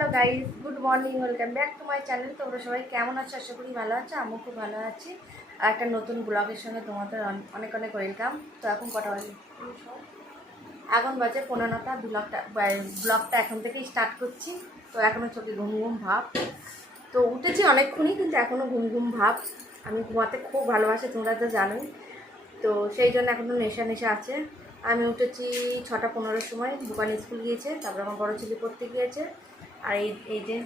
Hello guys, good morning, welcome back to my channel. তোমরা সবাই কেমন আছো? আশা করি ভালো আছো। আমিও খুব ভালো আছি। আর একটা নতুন ব্লগের সঙ্গে তোমাদের অনেক অনেক ওয়েলকাম। তো এখন কটা বাজে? এখন বাজে 15টা। ব্লগটা এখন থেকেই স্টার্ট করছি। তো এখনও চোখে ঘুম ঘুম ভাব। তো উঠেছি অনেকক্ষণই, কিন্তু এখনও ঘুম ঘুম ভাব। আমি ঘুমাতে খুব ভালোবাসি, তোমরা তো জানোই। তো সেই জন্য এখনও নেশা নেশা আছে। আমি উঠেছি 6টা 15-র সময়। দোকানে স্কুল গিয়েছে, তারপর আমার বড়ো ছেলে পড়তে গিয়েছে। আর এই যে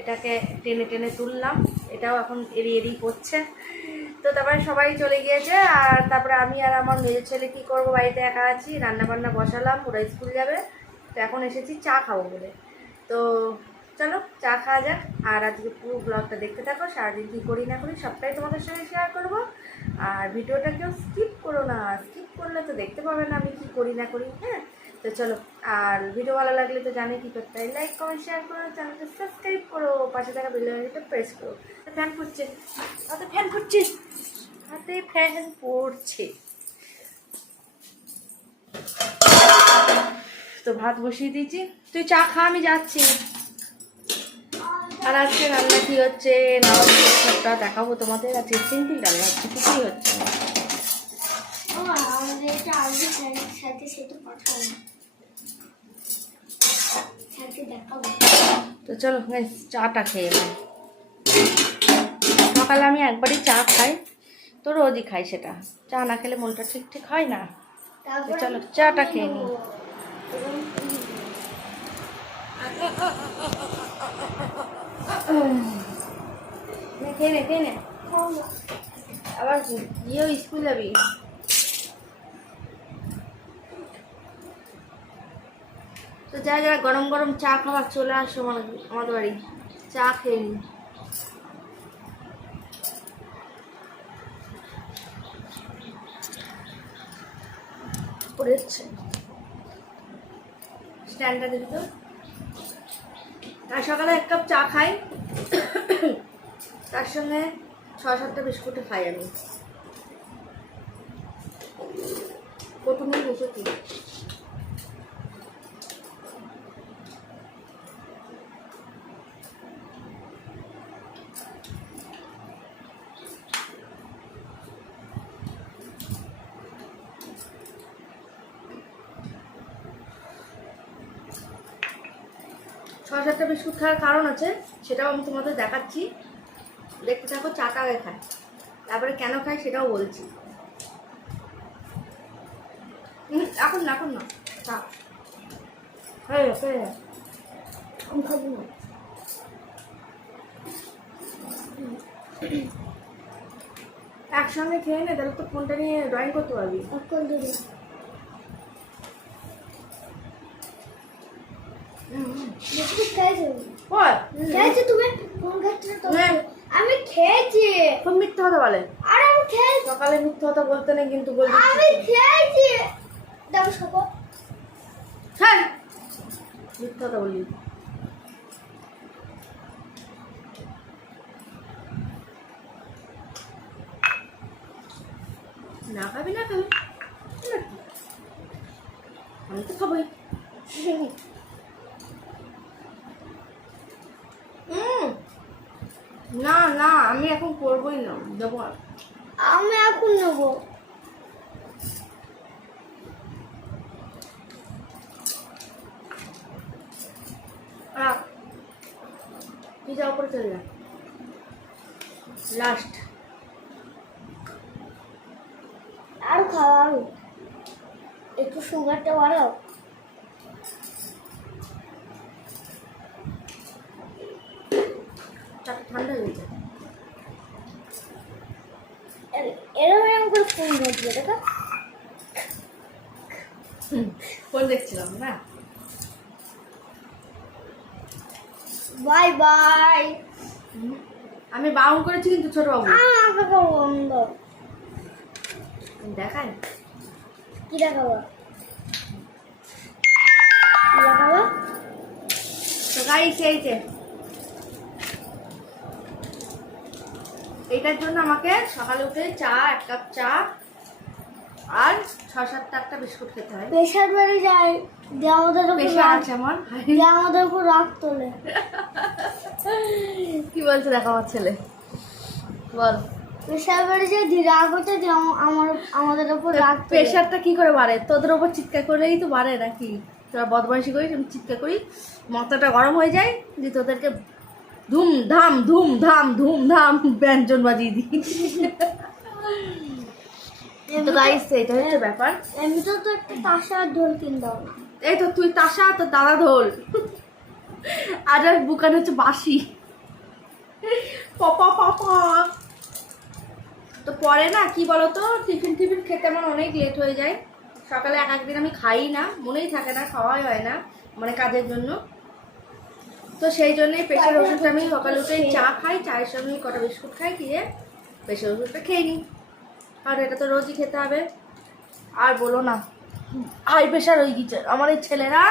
এটাকে টেনে টেনে তুললাম, এটাও এখন এড়িয়ে করছে। তো তারপরে সবাই চলে গিয়েছে। আর তারপরে আমি আর আমার মেয়ের ছেলে কী করবো, বাড়িতে একা আছি। রান্নাবান্না বসালাম, ওরা স্কুল যাবে। তো এখন এসেছি চা খাবো বলে। তো চলো চা খাওয়া যাক। আর আজকে পুরো ব্লগটা দেখতে থাকো। সারাদিন কী করি না করি সবটাই তোমাদের সঙ্গে শেয়ার করবো। আর ভিডিওটা কেউ স্কিপ করো না, স্কিপ করলে তো দেখতে পাবে না আমি কী করি না করি। হ্যাঁ, তো চলো। আর ভিডিও ভালো লাগলে তো জানি কী করতে হয়, লাইক কমেন্ট শেয়ার করো, চ্যানেলটা সাবস্ক্রাইব করো, পাশে থাকা বেল আইকনটা প্রেস করো। ফ্যান পড়ছে, হাতে ফ্যান পড়ছে, হাতে ফ্যান পড়ছে। তো ভাত বসিয়ে দিয়েছি, তুই চা খা, আমি যাচ্ছি। আর আজকে রান্না কী হচ্ছে না হচ্ছে সবটা দেখাবো তোমাদের। আজকে সিম্পল রান্না হচ্ছে, কিছুই হচ্ছে না। তো চলো চাটা খেয়ে নেই। সকালে আমি একবারই চা খাই, তো রোজই খাই সেটা। চা না খেলে মনটা ঠিক ঠিক হয় না। চলো চাটা খেয়ে নিই। খেয়ে নে খেয়ে নে, আবার গিয়েও স্কুল যাবি। তো যারা যারা গরম গরম চা খাবার চলে আসো আমাদের বাড়ি, চা খেয়ে নিই। পড়েছে স্ট্যান্ডটা দেখি তো। আর সকালে 1 কাপ চা খাই, তার সঙ্গে 6-7টা বিস্কুট খাই আমি। কত নিয়ে বসেছি। ছয় সাতটা বিস্কুট খাওয়ার কারণ আছে, সেটাও আমি তোমাদের দেখাচ্ছি। দেখতে থাকো। চাটা আগে খাই, তারপরে কেন খাই সেটাও বলছি। এখন না এখন না, চা হ্যাঁ হ্যাঁ আমি খাবো না। একসঙ্গে খেয়ে নে, তাহলে তো ফোনটা নিয়ে ড্রয়িং করতে পারবি। আমি খেয়েছি। খুব মিথ্যা কথা বলে। আর আমি খেয়েছি। সকালে মিথ্যা কথা বলতে নেই কিন্তু বলবি। আমি খেয়েছি। দেখো সব হ্যাঁ মিথ্যা কথা বললি। না খাবি না খাবি, আমি তো খাবোই। না না আমি এখন করবোই না, দেবো। আমি এখন নেবো। পিজা উপরে চলে যা, লাস্ট। আর খাওয়া আরো একটু সুগারটা বাড়াও। চাটা ঠান্ডা হয়ে গেছে। এরকম করে ফোন ধরছে, দেখো ফোন দেখছিলাম না। Bye bye. আমি বাউন করেছি কিন্তু ছোট বাবু। আমাকে বন্ধ দেখায় কি দেখাবো, কি দেখাবো? তো গাইস এই যে এইটার জন্য আমাকে সকালে উঠে চা, 1 কাপ চা আর 6-7টা একটা বিস্কুট খেতে হয়। প্রেশার বেড়ে যায়, দিয়ে আমাদের উপর প্রেশার রাগ, আছে আমার। দিয়ে আমাদের উপর রাগ তোলে। কি বলছে দেখো আমার ছেলে, বল। প্রেশার বেড়ে যায়, দিয়ে রাগ হচ্ছে, দিয়ে আমাদের উপর রাগ তোলে। প্রেশারটা কি করে বাড়ে? তোদের ওপর চিৎকার করলেই তো বাড়ে নাকি? তোরা বদমাইশি করিস, আমি চিৎকার করি, মাথাটা গরম হয়ে যায়, যে তোদেরকে ধুমধাম ধুমধাম ধুমধাম ব্যঞ্জন বাজিয়ে দিই। তো গাইস এইটা হচ্ছে ব্যাপার। এমনিতেও তো একটা তাসা আর ঢোল কিন দাও না। এই তো তুই তাসা, তো দাদা ঢোল, আর বুকান হচ্ছে বাঁশি। পপা পপা। তো পরে না কি বলতো, টিফিন টিফিন খেতে আমার অনেক লেট হয়ে যায়। সকালে এক একদিন আমি খাই না, মনেই থাকে না, খাওয়াই হয় না, মানে কাজের জন্য। তো সেই জন্যই প্রেশার ওষুধটা আমি সকালে উঠে চা খাই, চায়ের সঙ্গে কটা বিস্কুট খাই, খেয়ে প্রেশার ওষুধটা খেয়ে নিই। আর এটা তো রোজই খেতে হবে। আর বলো না, হাই প্রেশার হয়ে গেছে আমার এই ছেলেরা,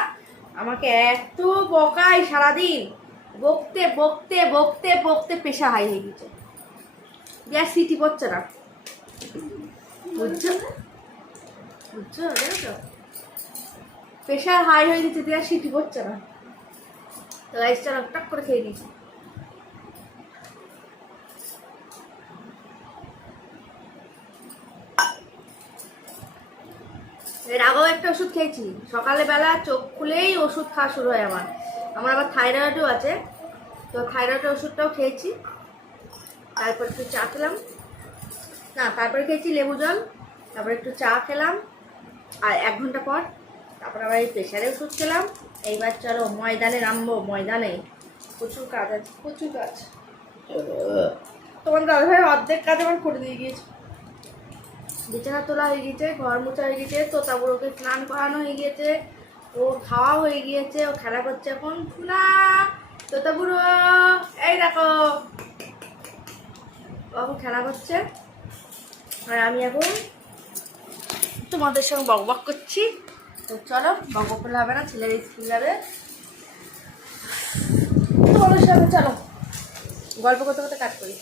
আমাকে এত বকায় সারাদিন, বকতে বকতে বকতে বকতে প্রেশার হাই হয়ে গেছে, গ্যাস সিটি পড়ছে না, বুঝছো বুঝছো, দেখো প্রেশার হাই হয়ে গেছে, গ্যাস সিটি পড়ছে না। তো রাইসটা টক করে খেয়ে নিয়েছি। এর আগেও একটা ওষুধ খেয়েছি, সকালে বেলা চোখ খুলেই ওষুধ খাওয়া শুরু হয় আমার। আমার আবার থাইরয়েডও আছে, তো থাইরয়েডের ওষুধটাও খেয়েছি। তারপর একটু চা খেলাম, না তারপরে খেয়েছি লেবু জল, তারপর একটু চা খেলাম, আর 1 ঘন্টা পর তারপর আবার এই প্রেশারে ওষুধ খেলাম। এইবার চলো ময়দানে নামবো, ময়দানে প্রচুর কাজ আছে, প্রচুর কাজ। তোমার দাদাভাই অর্ধেক কাজ আমার করে দিয়ে গিয়েছে, বিছানা তোলা হয়ে গিয়েছে, ঘর মোছা হয়ে গিয়েছে, তোতাবুড়োকে স্নান করানো হয়ে গিয়েছে, ও খাওয়া হয়ে গিয়েছে, ও খেলা করছে এখন। না তোতাবুড়ো, এই দেখো এখন খেলা করছে, আর আমি এখন তোমাদের সঙ্গে বকবক করছি। তো চলো, বকবক করলে হবে না, ছেলের স্কুল যাবে, তোমাদের সাথে চলো গল্প করতে করতে কাজ করি।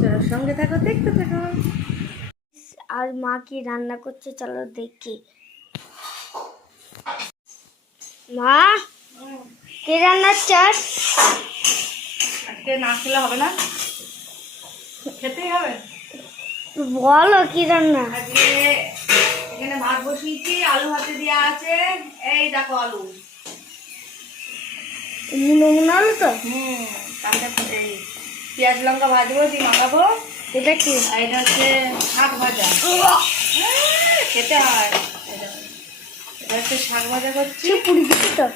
চলো সঙ্গে থাকো, দেখতে থাকো। আর মা কি রান্না করছে চলো দেখি। মা কি রান্না চাস? আজকে না খেলে হবে না, খেতেই হবে। বলো কি রান্না? আজকে এখানে ভাত বসিয়েছি, আলু হাতে দেওয়া আছে, এই দেখো আলু। মুনো আলু তো? তারপরে এই পেঁয়াজ লঙ্কা ভাজবো, দিয়ে মাখাবো। এটা কি? আর এটা হচ্ছে শাক ভাজা, খেতে হয়। এটা হচ্ছে শাক ভাজা করছি। পুরি দিচ্ছি তো,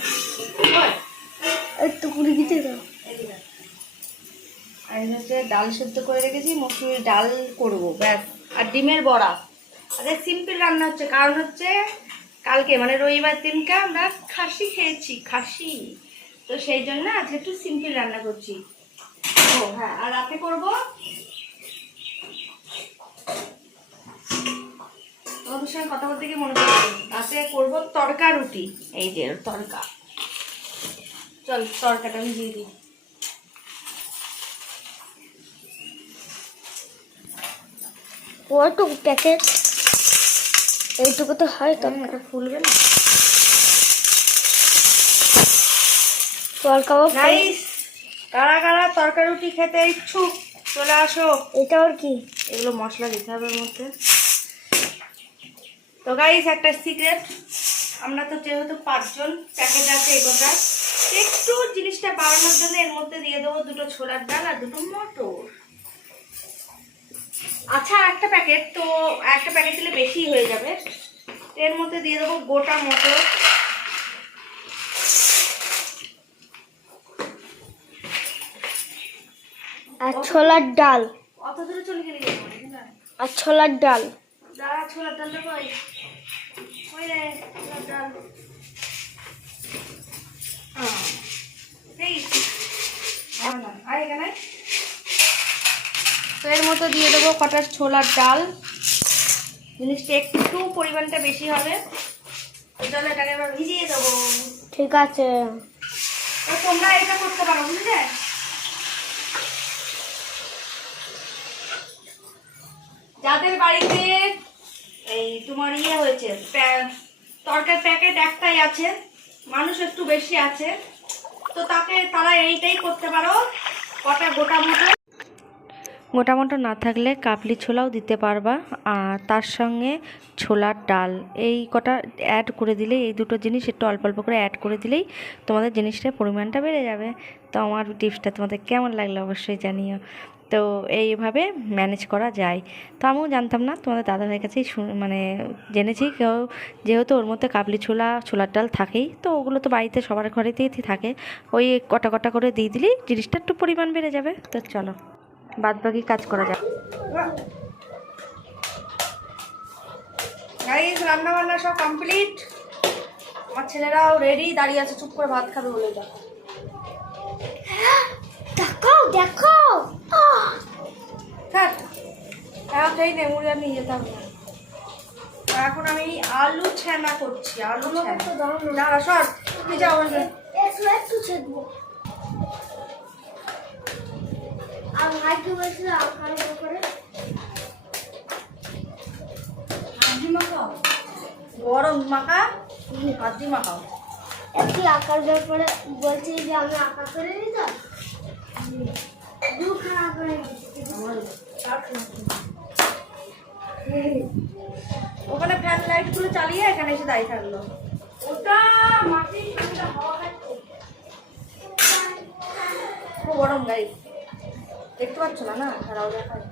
একটু পুরি দিচ্ছি তো। আর এটা হচ্ছে ডাল সেদ্ধ করে রেখেছি, মসুর ডাল করবো ব্যাস। আর ডিমের বড়া। আরে সিম্পল রান্না হচ্ছে, কারণ হচ্ছে কালকে মানে রবিবার দিনকে আমরা খাসি খেয়েছি, খাসি, তো সেই জন্য আজকে একটু সিম্পল রান্না করছি। ও হ্যাঁ, আর রাতে করবো, তোমাদের সঙ্গে কথা বলতে গিয়ে মনে পড়ছে, রাতে করবো তড়কা রুটি। এই যে তড়কা, চল তড়কাটা আমি দিয়ে দিই। ওইটুকু প্যাকেট, এইটুকু তো হয় তো, এটা ফুলবে না। তরকা। গাইস, কারা কারা তরকা রুটি খেতে ইচ্ছুক চলে আসো। এটা আর কি? এগুলো মশলা দিতে হবে ওর মধ্যে। তো গাইস একটা সিক্রেট, আমরা তো যেহেতু 5 জন, প্যাকেট আছে এগোটা, একটু জিনিসটা বাড়ানোর জন্য এর মধ্যে দিয়ে দেবো 2টো ছোলার ডাল আর 2টো মটর। আচ্ছা একটা প্যাকেট, তো একটা প্যাকেট দিলে বেশি হয়ে যাবে, এর মধ্যে দিয়ে দেবো গোটা মটর, আর ছোলার ডাল। অত দূরে চলে গেলে আর ছোলার ডাল। দাঁড়া, ছোলার ডালটা কই, ওই রে ছোলার ডাল। আর এখানে তো এর মতো দিয়ে দেবো কটা ছোলার ডাল, জিনিসটা একটু পরিমাণটা বেশি হবে। চলো এটাকে এবার ভিজিয়ে দেবো। ঠিক আছে, তো তোমরা এটা করতে পারো বুঝলে, যাদের বাড়িতে এই তোমার ইয়ে হয়েছে, তরকার প্যাকেট একটাই আছে, মানুষ একটু বেশি আছে, তো তারা এইটাই করতে পারো। কটা গোটা মটর না থাকলে কাবলি ছোলাও দিতে পারবা, আর তার সঙ্গে ছোলার ডাল, এই কটা অ্যাড করে দিলেই, এই দুটো জিনিস একটু অল্প অল্প করে অ্যাড করে দিলেই তোমাদের জিনিসটার পরিমাণটা বেড়ে যাবে। তো আমার টিপসটা তোমাদের কেমন লাগলো অবশ্যই জানিও। তো এইভাবে ম্যানেজ করা যায়। তো আমিও জানতাম না, তোমাদের দাদাভাইয়ের কাছেই মানে জেনেছি। যেহেতু ওর মধ্যে কাবলি ছোলার ডাল থাকেই, তো ওগুলো তো বাড়িতে সবার ঘরেতেই থাকে, ওই কটা কটা করে দিয়ে দিলেই জিনিসটা একটু পরিমাণ বেড়ে যাবে। তো চলো বাদ বাকি কাজ করা যাক। গাইস, রান্না বান্না সব কমপ্লিট। আমার ছেলেরাও রেডি দাঁড়িয়ে আছে, চুপ করে ভাত খাবে বলে। দেখো দেখো খেয়ে নে, মুড়ি আর নিয়ে যেতাম না। এখন আমি আলু ছানা করছি। আলু দাঁড়া, সর তুই যাও। একটু ছেড়ে আর ভাইকে বলছিল আকার করে হাজি মাখাও, গরম মাখা, হাজি মাখাও। একটু আকার ব্যাপারে বলছি যে আমি আঁকা করে দিতাম, দুখানা করে ওখানে ফ্যান লাইট গুলো চালিয়ে এখানে এসে দাঁড়িয়ে থাকলো। ওটা মাটি ঠান্ডা হাওয়া খাচ্ছে, খুব গরম। গাড়ি দেখতে পাচ্ছ না? না খারাপ দেখায়।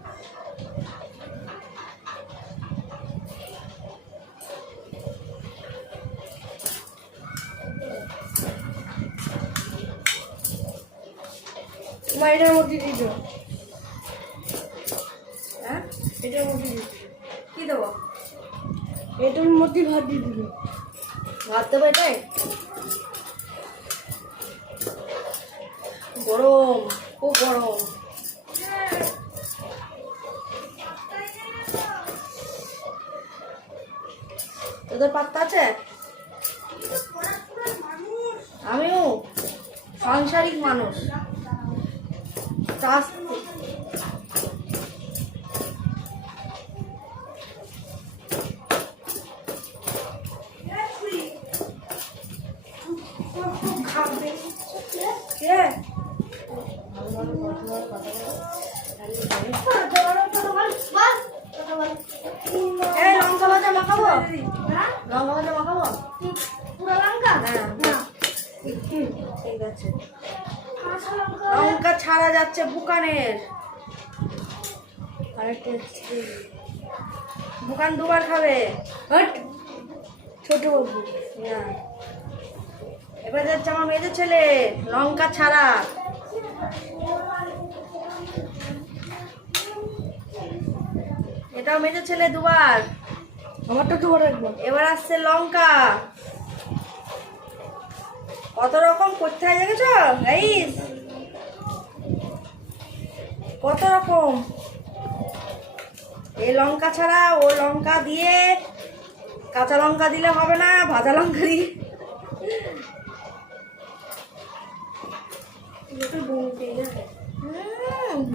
এটার মধ্যে দিত, হ্যাঁ এটার মধ্যে দিত। কি দেবো? এটার মধ্যে ভাত দিয়ে দিল। ভাত দেবো এটাই? গরম, খুব গরম। তোদের পাত্তা আছে? আমিও সাংসারিক মানুষ। লঙ্কা ভাজা মাখাবো, লঙ্কা ভাজা মাখাবো পুরো লঙ্কা। ঠিক আছে, লঙ্কা ছাড়া যাচ্ছে বুকানের। বুকান দুবার খাবে, ছোট বাবু। এবার যাচ্ছে আমার মেয়েদের ছেলে, লঙ্কা ছাড়া। এটাও মেয়েদের ছেলে দুবার, আমারটা দুবার একবার। এবার আসছে লঙ্কা। কত রকম করতে হয় দেখেছ গাইস, কত রকম। এই লঙ্কা ছাড়া ও লঙ্কা দিয়ে, কাঁচা লঙ্কা দিলে হবে না, ভাজা লঙ্কা দিয়ে।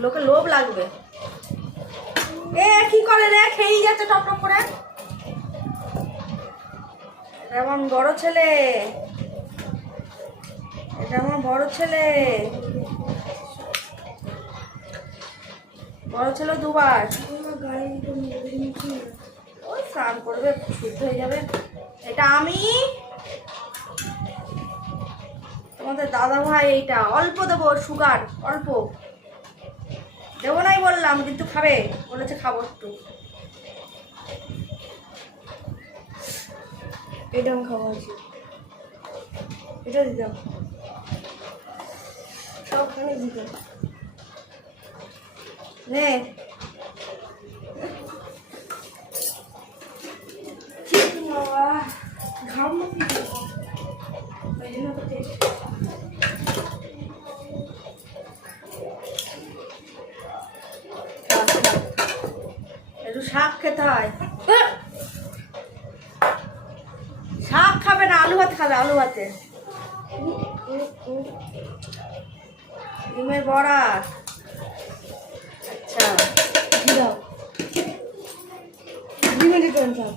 লোকে লোভ লাগবে। এ কি করে রে, খেয়েই যাচ্ছে টপ টপ করে। এটা আমার বড় ছেলে, এটা আমার বড় ছেলে। বড় ছেলে দুবার। ওই স্নান করবে, শুদ্ধ হয়ে যাবে। এটা আমি, তোমাদের দাদা ভাই। এইটা অল্প দেবো, সুগার অল্প দেবো নাই বললাম, কিন্তু খাবে বলেছে, খাবো একটু। এটা আমি খাবো, এটা দিতাম, সবখানে দিতাম। নে ঘাম ওই জন্য তো টেস্ট। একটু শাক খেতে হয়। শাক খাবে না, আলু ভাত খাবে, আলু ভাতে ডিমের বড়া। আচ্ছা দাও, মিনিট থাক।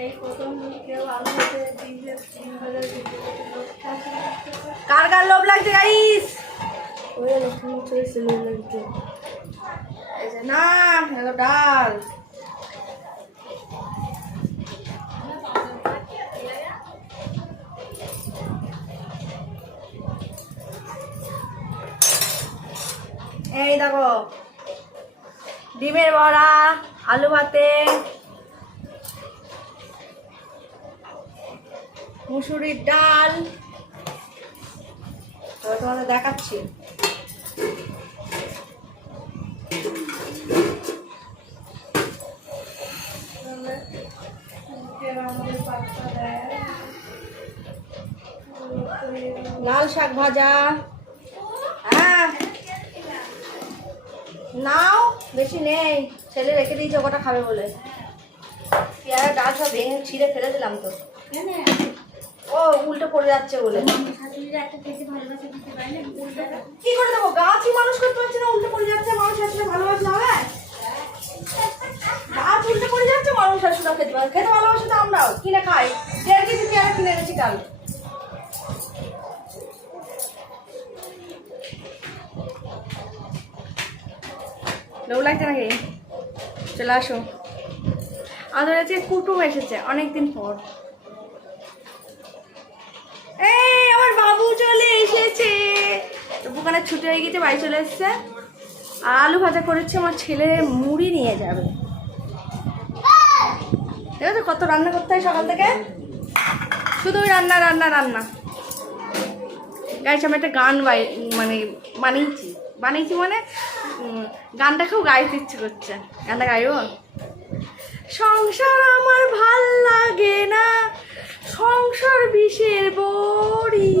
এই প্রথম কেউ আলু ভাতে ডিম ভাজা কার কার লোভ লাগছে গাইস? ওই লক্ষ্মণ চলছে লোভ লাগছে। এই যে না হলো ডাল। এই দেখো ডিমের বড়া, আলু ভাতে, মুসুরির ডাল। তবে তোমাদের দেখাচ্ছি। লাল শাক ভাজা। হ্যাঁ নাও, বেশি নেই, ছেলে রেখে দিয়েছে ওটা খাবে বলে। পেয়ারা ডাল সব ভেঙে ছিঁড়ে ফেলে দিলাম তো। ও উল্টে পড়ে যাচ্ছে বলে। কি করে দেবো? গাছই মানুষ করতে পারছে না, উল্টে পড়ে যাচ্ছে। মানুষ আসলে ভালোবাসলে হবে? গাছ উল্টে পড়ে যাচ্ছে, মানুষ আসলে খেতে পারে। খেতে ভালোবাসে তো আমরাও কিনে খাই। 1.5 কেজি পেয়ারা কিনে এনেছি কাল। লোভ লাগছে নাকি? চলে আসো। আমাদের আজকে কুটুম এসেছে অনেকদিন পর। এই আমার বাবু চলে এসেছে। দোকানে ছুটি হয়ে গেছে, বাড়ি চলে এসেছে। আর আলু ভাজা করেছে, আমার ছেলে মুড়ি নিয়ে যাবে। ঠিক আছে, কত রান্না করতে হয় সকাল থেকে, শুধু ওই রান্না রান্না রান্না। গাইছে আমি একটা গান বানিয়েছি মানে গানটা খুব গাইতে ইচ্ছে করছে। গানটা গাইব। সংসার আমার ভাল লাগে না, সংসার বিষের বড়ি,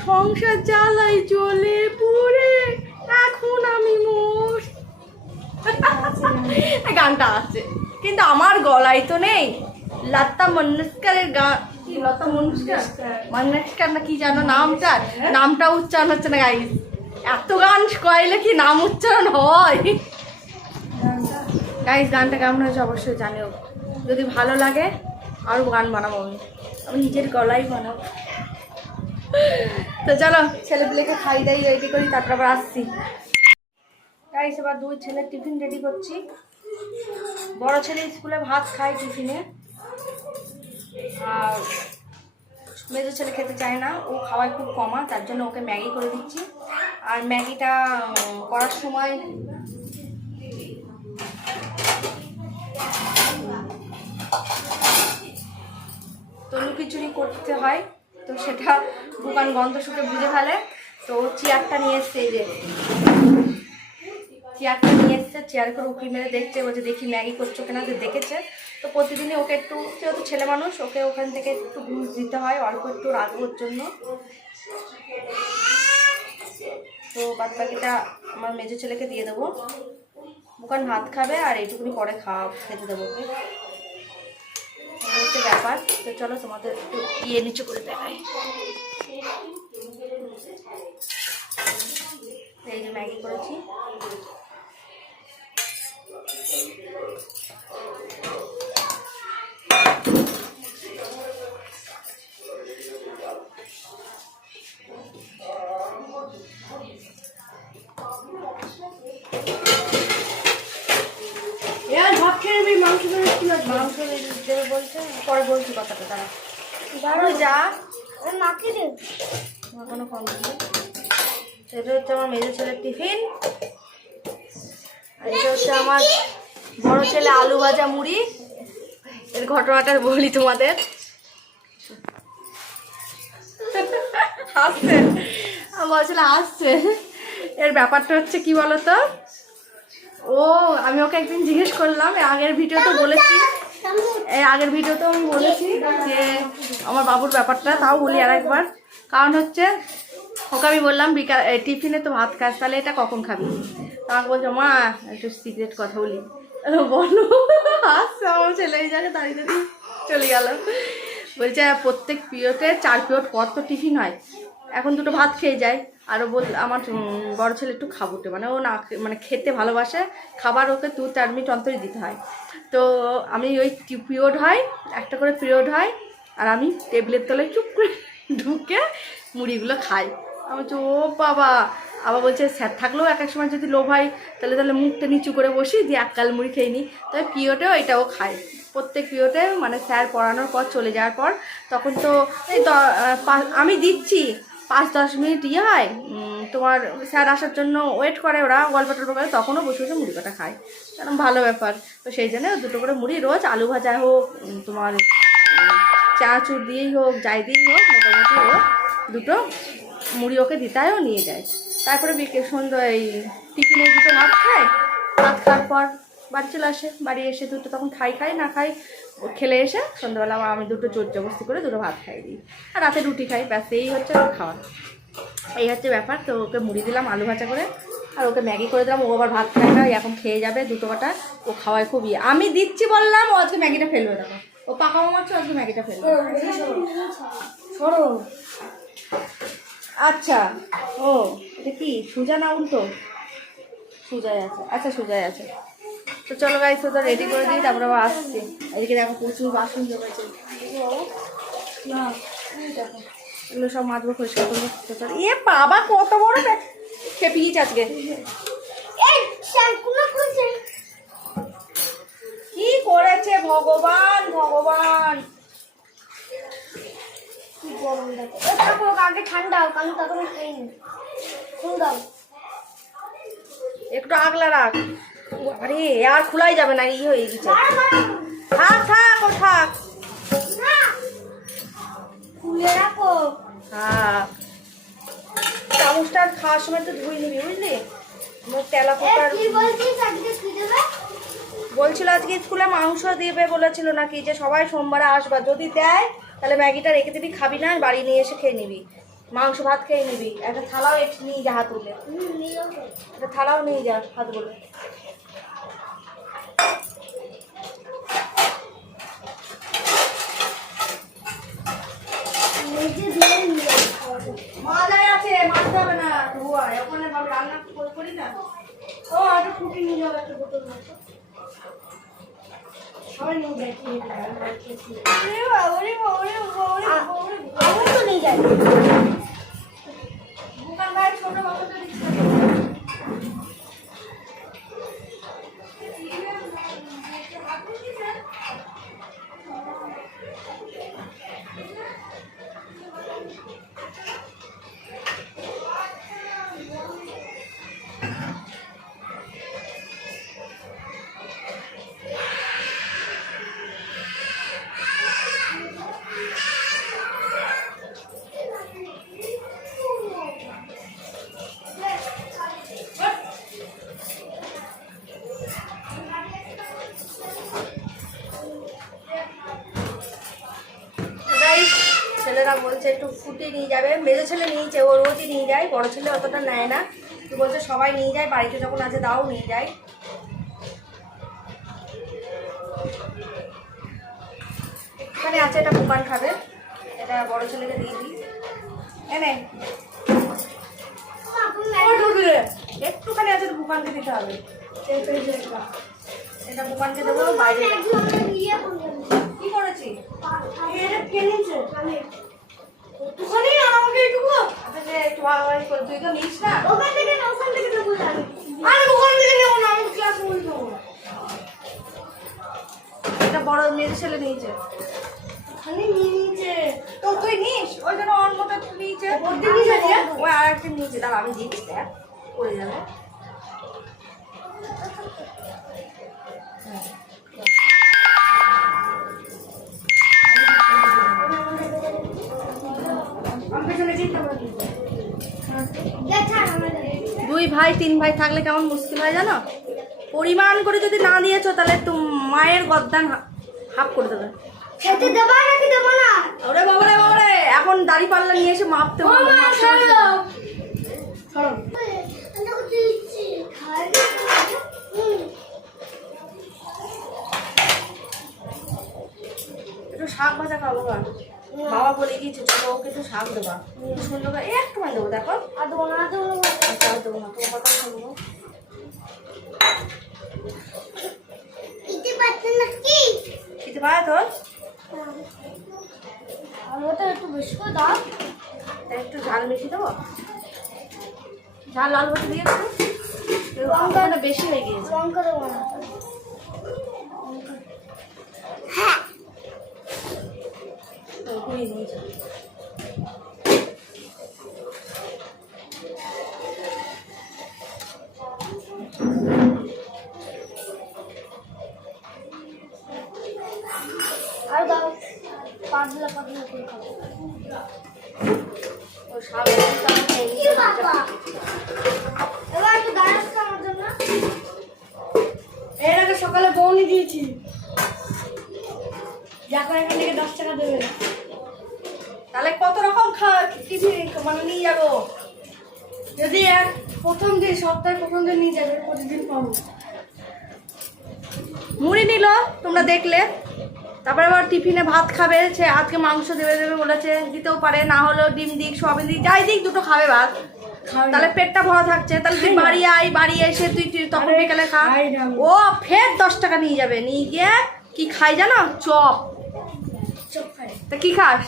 সংসার জ্বালাই জ্বলে পুড়ে এখন আমি মোর। গানটা আছে কিন্তু আমার গলায় তো নেই। লতা মঙ্গেশকরের গান। কি লতা মঙ্গেশকর না কি জানো নামটা উচ্চারণ হচ্ছে না গাইস। এত গান কইলে কি নাম উচ্চারণ হয়? গাইস গানটা কেমন হয়েছে অবশ্যই জানিও। যদি ভালো লাগে আরও গান বানাবো। আমি নিজের গলায় বানাবো। তো চলো ছেলেপিলেকে খাই দাই রেডি করি, তারপর আবার আসছি। গাইস এবার 2 ছেলের টিফিন রেডি করছি। বড় ছেলে স্কুলে ভাত খায় টিফিনে, আর মেজো ছেলে খেতে চায় না, ও খাওয়ায় খুব কমা, তার জন্য ওকে ম্যাগি করে দিচ্ছি। আর ম্যাগিটা করার সময় তলু খিচুড়ি করতে হয়, তো সেটা দোকান গন্ধ শুকে বুঝে ফেলে। তো চেয়ারটা নিয়ে এসছে, এই যে চেয়ারটা নিয়ে এসছে, চেয়ার করে উকি মেরে দেখছে, বলছে দেখি ম্যাগি করছো কেনা। তো দেখেছে, তো প্রতিদিনই ওকে একটু, যেহেতু ছেলে মানুষ, ওকে ওখান থেকে একটু ঘুষ দিতে হয়, অল্প একটু রাখবোর জন্য। তো বাদ বাকিটা আমার মেজো ছেলেকে দিয়ে দেবো। দোকান ভাত খাবে আর এইটুকুনি পরে খেতে দেবো ওকে, হচ্ছে ব্যাপার। তো চলো তোমাদের একটু নিচু করে দেখাই। এই যে ম্যাগি করেছি। মাংস দেবে বলছে, পরে বলছি কথাটা। তারা যা মাকে দে কোনো কম দেবে। এটা হচ্ছে আমার মেজো ছেলের টিফিন, আর এটা হচ্ছে আমার বড় ছেলে আলু ভাজা মুড়ি। এর ঘটনাটা বলি তোমাদের। হাসছে আমার বড় ছেলে, হাসছে। এর ব্যাপারটা হচ্ছে কি বলতো, আমি ওকে একদিন জিজ্ঞেস করলাম, আগের ভিডিওতে বলেছি আমি বলেছি যে আমার বাবুর ব্যাপারটা, তাও বলি আর একবার। কারণ হচ্ছে ওকে আমি বললাম বিকাল টিফিনে তো ভাত খাস, তাহলে এটা কখন খাবি? আমাকে বলছো মা একটু সিক্রেট কথা বলি। বলো। আসছে আমার ছেলে, এই জায়গায় দাঁড়িয়ে দাঁড়িয়ে চলে গেল। বলছে প্রত্যেক পিরিয়ডে 4 পিরিয়ড পর তো টিফিন হয়, এখন 2টো ভাত খেয়ে যায়, আরও আমার বড় ছেলে একটু খাবুটে, মানে ও না মানে খেতে ভালোবাসে, খাবার ওকে 2-4 মিনিট অন্তরই দিতে হয়। তো আমি ওই পিরিয়ড হয়, একটা করে পিরিয়ড হয়, আর আমি টেবিলের তলায় চুপ করে ঢুকে মুড়িগুলো খাই। আমি বলছি ও বাবা, আবার বলছে স্যার থাকলেও এক এক সময় যদি লোভ হয় তাহলে মুখটা নিচু করে বসি দিয়ে এককাল মুড়ি খেয়ে নিই। তবে পিরিয়ডেও এটাও খাই, প্রত্যেক পিরিয়ডে, মানে স্যার পড়ানোর পর চলে যাওয়ার পর তখন তো এই আমি দিচ্ছি 5-10 মিনিট হয়, তোমার স্যার আসার জন্য ওয়েট করে, ওরা গল্প টল্প করে, তখনও বসে বসে মুড়ি কটা খায়, কারণ ভালো ব্যাপার। তো সেই জন্য 2টো করে মুড়ি রোজ, আলু ভাজা হোক, তোমার চানাচুর দিয়েই হোক, যাই দিয়েই হোক, মোটামুটি ও 2টো মুড়ি ওকে দিতে হয়, ও নিয়ে যায়। তারপরে সন্ধ্যা এই টিফিনে 2টো ভাত খায়, ভাত খাওয়ার পর বাড়ি চলে আসে, বাড়ি এসে 2টো তখন খাই না খাই, ও খেলে এসে সন্ধ্যাবেলা আমি 2টো জোর জবস্তি করে 2টো ভাত খাই দিই, আর রাতে রুটি খাই, ব্যাস এই হচ্ছে ওর খাওয়া, এই হচ্ছে ব্যাপার। তো ওকে মুড়ি দিলাম আলু ভাজা করে, আর ওকে ম্যাগি করে দিলাম, ও আবার ভাত খায় না, এখন খেয়ে যাবে 2টো কটা, ও খাওয়ায় খুব ইয়ে। আমি দিচ্ছি বললাম, ও আজকে ম্যাগিটা ফেলবে, দেখো ও পাকা মামাচ্ছে, আজকে ম্যাগিটা ফেলবে। আচ্ছা, ও এটা কি সুজা না উল্টো? সুজাই আছে, আচ্ছা সুজাই আছে। তো চলো গাইস, তো রেডি করে দিই, তারপরে আবার আসছি। এদিকে দেখো প্রচুর বাসন জমেছে, না দেখো এগুলো সব মাজবো, পরিষ্কার করবো। এ বাবা কত বড় খেপিয়েছে আজকে, কি করেছে ভগবান ভগবান। কি গরম দেখো, থাকো আগে ঠান্ডা হোক, আমি তখন খেয়ে নিই, খুল দাও। একটু আগলা রাখ, আরে আর খোলাই যাবে না, ই হয়ে গেছে। থাক থাক ও থাক, খুলে রাখো। হ্যাঁ চামচটা খাওয়ার সময় তো ধুই নিবি, বুঝলি? তেলা পোকার বলছিল আজকে স্কুলে মাংস দিবে বলেছিল নাকি, যে সবাই সোমবারে আসবা, যদি দেয় তাহলে ম্যাগিটা রেখে দিবি, খাবি না, বাড়ি নিয়ে এসে খেয়ে নিবি, মাংস ভাত খেয়ে নিবি। একটা থালাও নিয়ে যা, হাত বলে একটা থালাও নিয়ে যা, হাত বলে। মালাই আছে, মারতে হবে না, ধোয়ায় ওখানে ভাবে রান্না করি না। ও একটা ফুটি নিয়ে যাবে, একটা বোতল মতো সবাই নিয়ে যায়, তো নিয়ে যাই। দোকান ভাই ছোট বোতলটা দিচ্ছে। ছেলেরা বলছে একটু ফুটি নিয়ে যাবে, মেজো ছেলে নিয়েছে, ও রোজই নিয়ে যায়, বড় ছেলে অতটা নেয় না, তো বলছে সবাই নিয়ে যায়, বাড়িতে যখন আছে দাও নিয়ে যায়। এখানে আছে, এটা বুকান খাবে, এটা বড় ছেলেকে দিয়ে দিই, এনে একটুখানি আছে, বুকানকে দিতে হবে, এটা বুকানকে দেবো। বাইরে কি করেছি একটুখানি, আমাকে এইটুকু একটু ভাগাভাগি করে, তুই তো নিস না, ওখান থেকে না, ওখান থেকে দেবো আমি। আমি ওখান থেকে নেবো না, আমি ক্লাসে বলতে হবো। এটা বড় মেয়ে ছেলে নিয়েছে, খালি নিয়ে নিয়েছে তো তুই নিস, ওই জন্য অন মতো একটু নিয়েছে, ওই আর একটা নিয়েছে, তাহলে আমি দিচ্ছি, দেখ পড়ে যাবে। দুই ভাই 3 ভাই থাকলে কেমন মুশকিল হয় জানো, পরিমাণ করে যদি না দিয়েছো তাহলে মায়ের গদ্দান হাফ করে দেবে। খেতে দেবা নাকি দেবো না? ওরে বাবারে বাবারে, এখন দাড়ি পাল্লা নিয়ে এসে মাপতে হবে। একটু শাক ভাজা খাবো। বাবা বলে গিয়েছে ছোট ওকে একটু শাক দেবা, সুন্দর করে একটু মানে দেবো, দেখো আর দেবো না, আর দেবো না। আচ্ছা আর দেবো না, তোমার কথা শুনবো। খেতে পারছেন না কি? খেতে পারে তোর? আলুটা একটু বেশি করে দাও। একটু ঝাল বেশি দেবো, ঝাল লাল বেশি দিয়ে দেবো, লঙ্কাটা বেশি হয়ে গিয়েছে। লঙ্কা দেবো না। হ্যাঁ, ঘুরিয়ে নিয়েছে। আর দাও, পাতলা পাতলা করে খাবো। ও শাক খেয়ে নিয়ে বাবা, এবার একটু দাঁড়াচ্ছে আমার জন্য। এর আগে সকালে বউনি দিয়েছি, দেখো এখান থেকে 10 টাকা দেবে, তাহলে কত রকম কিছু মানে নিয়ে যাবো। যদি প্রথম দিন সপ্তাহে প্রথম দিন নিয়ে যাবে, প্রতিদিন পাবো। মুড়ি নিল তোমরা দেখলে, তারপরে আবার টিফিনে ভাত খাবে, সে আজকে মাংস দেবে দেবে বলেছে, দিতেও পারে, না হলেও ডিম দিক সোয়াবিন দিক যাই দিক দুটো খাবে ভাত, তাহলে পেটটা ভরা থাকছে। তাহলে তুই বাড়ি আয়, বাড়ি এসে তুই তখন বিকালে খা। ও ফের 10 টাকা নিয়ে যাবে, নিয়ে গিয়ে কি খাই জানো, চপ। তা কি খাস?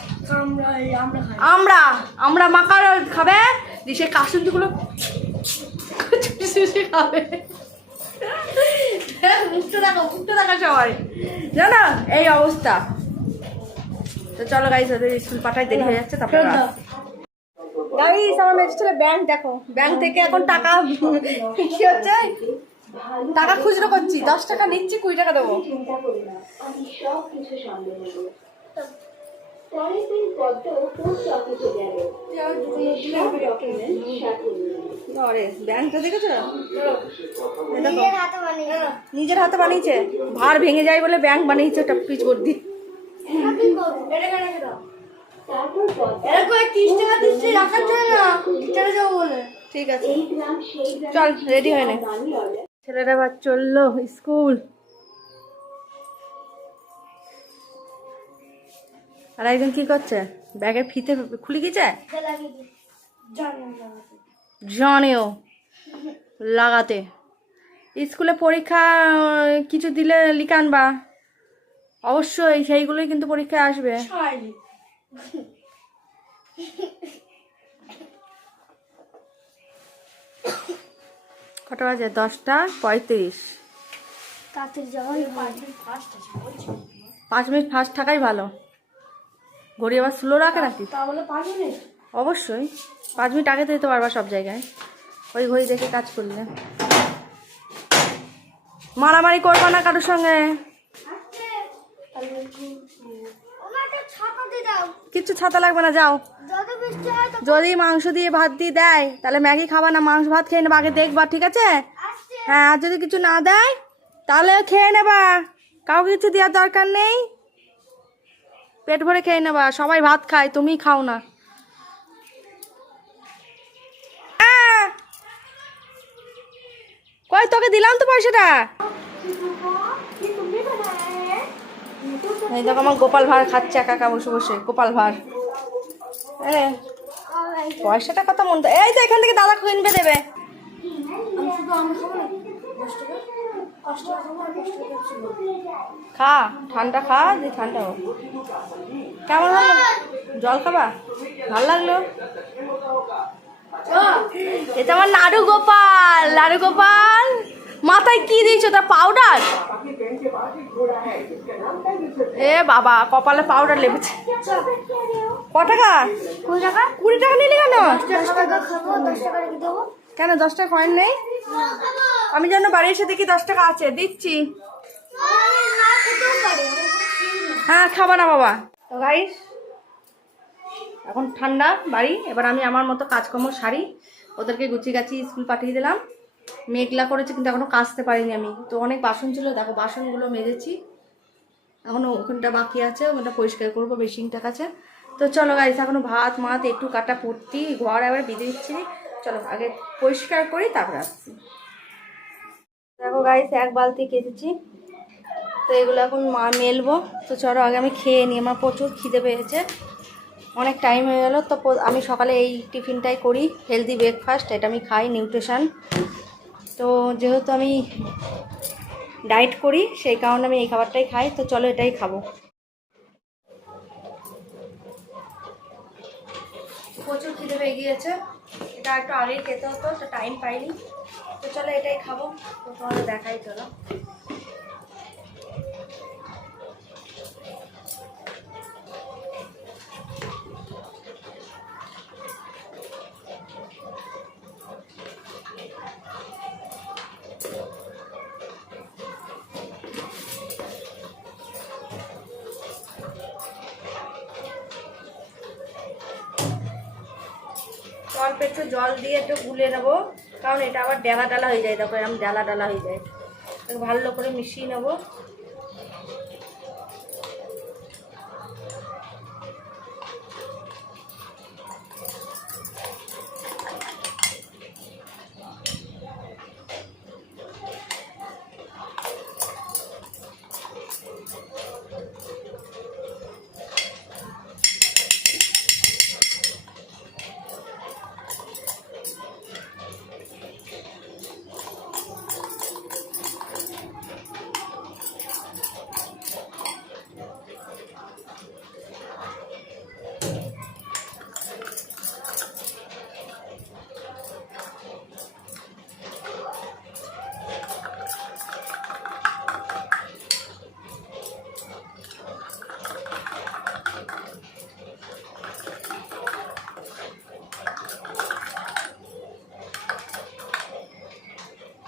আমরা আমরা মাকার খাবে, দিয়ে সে কাসুন্দিগুলো খাবে। মুখটা দেখা সবাই জানো, এই অবস্থা। তো চলো গাইস, ওদের স্কুল পাঠায়, দেরি হয়ে যাচ্ছে। তারপরে গাইস আমার মেজের ব্যাংক দেখো, ব্যাংক থেকে এখন টাকা কি হচ্ছে, টাকা খুচরো করছি, 10 টাকা নিচ্ছি, 20 টাকা দেবো। ব্যাংকটা দেখেছো, নিজের হাতে বানিয়ে নিজের হাতে বানিয়েছে, ভার ভেঙে যায় বলে ব্যাংক বানিয়েছে, ওটা পিচ ভর্তি। ঠিক আছে চল, রেডি হয়ে নে। ছেলেরা আবার চললো স্কুল, আর একজন কি করছে, ব্যাগের ফিতে খুলে গেছে, জানেও লাগাতে। স্কুলে পরীক্ষা কিছু দিলে লিখে আনবা, অবশ্যই সেইগুলোই কিন্তু পরীক্ষায় আসবে। কটা বাজে? 10:35। 5 মিনিট ফাস্ট থাকাই ভালো, ঘড়ি আবার স্লো রাখে নাকি? অবশ্যই 5 মিনিট আগে তো যেতে পারবা সব জায়গায়, ওই ঘড়ি দেখে কাজ করলে। মারামারি করবা না কারোর সঙ্গে, কিচ্ছু ছাতা লাগবে না, যাও। যদি মাংস দিয়ে ভাত দিয়ে দেয় তাহলে ম্যাগি খাবা না, মাংস ভাত খেয়ে নেবা, আগে দেখবা, ঠিক আছে? হ্যাঁ, আর যদি কিছু না দেয় তাহলে খেয়ে নেবা, কাউকে কিছু দেওয়ার দরকার নেই, পেট ভরে খেয়ে নেবা। সবাই ভাত খায়, তুমি খাও না। কই তোকে দিলাম তো পয়সাটা। এই দেখো আমার গোপাল ভাঁড় খাচ্ছে একা একা বসে বসে, গোপাল ভাঁড়। পয়সাটা কথা মন, এই তো এখান থেকে দাদা কিনবে দেবে। খা ঠান্ডা, খা দিয়ে ঠান্ডা হোক। কেমন হলো, জল খাবা? ভাল লাগলো। এটা আমার নাড়ু গোপাল, নাড়ু গোপাল। মাথায় কি দিয়েছো, তা পাউডার? এ বাবা, কপালে পাউডার লেগেছে। ক টাকা? 20 টাকা। 20 টাকা নিলি কেন? 10 টাকা খাবো, 10 টাকা রেখে দেবো। কেন 10 টাকা কয়েন নেই? আমি যেন বাড়ি এসে দেখি 10 টাকা আছে, দিচ্ছি। হ্যাঁ খাবা না বাবা। তো গাইস এখন ঠান্ডা বাড়ি, এবার আমি আমার মতো কাজকর্ম সারি, ওদেরকে গুছিয়ে গাছিয়ে স্কুল পাঠিয়ে দিলাম। মেঘলা করেছে কিন্তু এখনো কাচতে পারিনি আমি, তো অনেক বাসন ছিল, দেখো বাসনগুলো মেজেছি, এখনো ওখানটা বাকি আছে, ওখানটা পরিষ্কার করবো বেসিনটার কাছে। তো চলো গাইস, এখনো ভাত মাত একটু কাটা পড়তি, ঘর এবার বেঁধে দিচ্ছি, চলো আগে পরিষ্কার করি তারপর আসছি। দেখো গাইস 1 বালতি কেটেছি, তো এগুলো এখন মেলবো। তো চলো আগে আমি খেয়ে নিই, আমার প্রচুর খিদে পেয়েছে, অনেক টাইম হয়ে গেল। তো আমি সকালে এই টিফিনটাই করি, হেলদি ব্রেকফাস্ট, এটা আমি খাই, নিউট্রিশন। তো যেহেতু আমি ডায়েট করি সেই কারণে আমি এই খাবারটাই খাই। তো চলো এটাই খাবো। প্রচুর খিদে পেয়ে গিয়েছে, এটা একটু আগেই খেতে হতো, তো টাইম পাইনি। তো চলো এটাই খাবো। তো তোমাদের দেখাই, চলো। অল্প একটু জল দিয়ে একটু গুলে নেবো, কারণ এটা আবার ডালা ডালা হয়ে যায়, তারপরে এরকম ডালা ডালা হয়ে যায়। ভালো করে মিশিয়ে নেবো।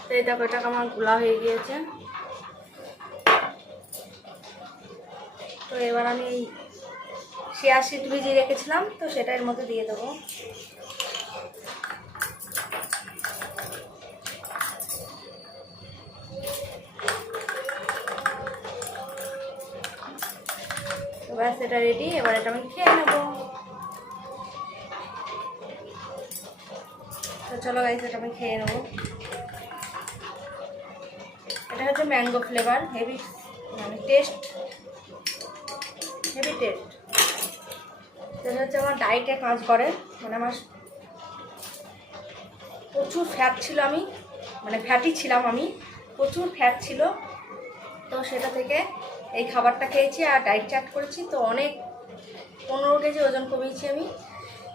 তো এই দেখো, এটা আমার গুলা হয়ে গিয়েছে। তো এবার আমি শিয়া সিড ভিজিয়ে রেখেছিলাম, তো সেটা এর মধ্যে দিয়ে দেবো। তো ব্যাস, এটা রেডি। এবার এটা আমি খেয়ে নেবো। তো চলো গাইস, এটা আমি খেয়ে নেবো। এটা হচ্ছে ম্যাঙ্গো ফ্লেভার, হেভি মানে টেস্ট, হেভি টেস্ট। এটা হচ্ছে আমার ডায়েটে কাজ করে, মানে আমার প্রচুর ফ্যাট ছিল, আমি মানে ফ্যাটি ছিলাম, আমি প্রচুর ফ্যাট ছিল। তো সেটা থেকে এই খাবারটা খেয়েছি আর ডায়েট চার্ট করেছি, তো অনেক 15 কেজি ওজন কমিয়েছি আমি।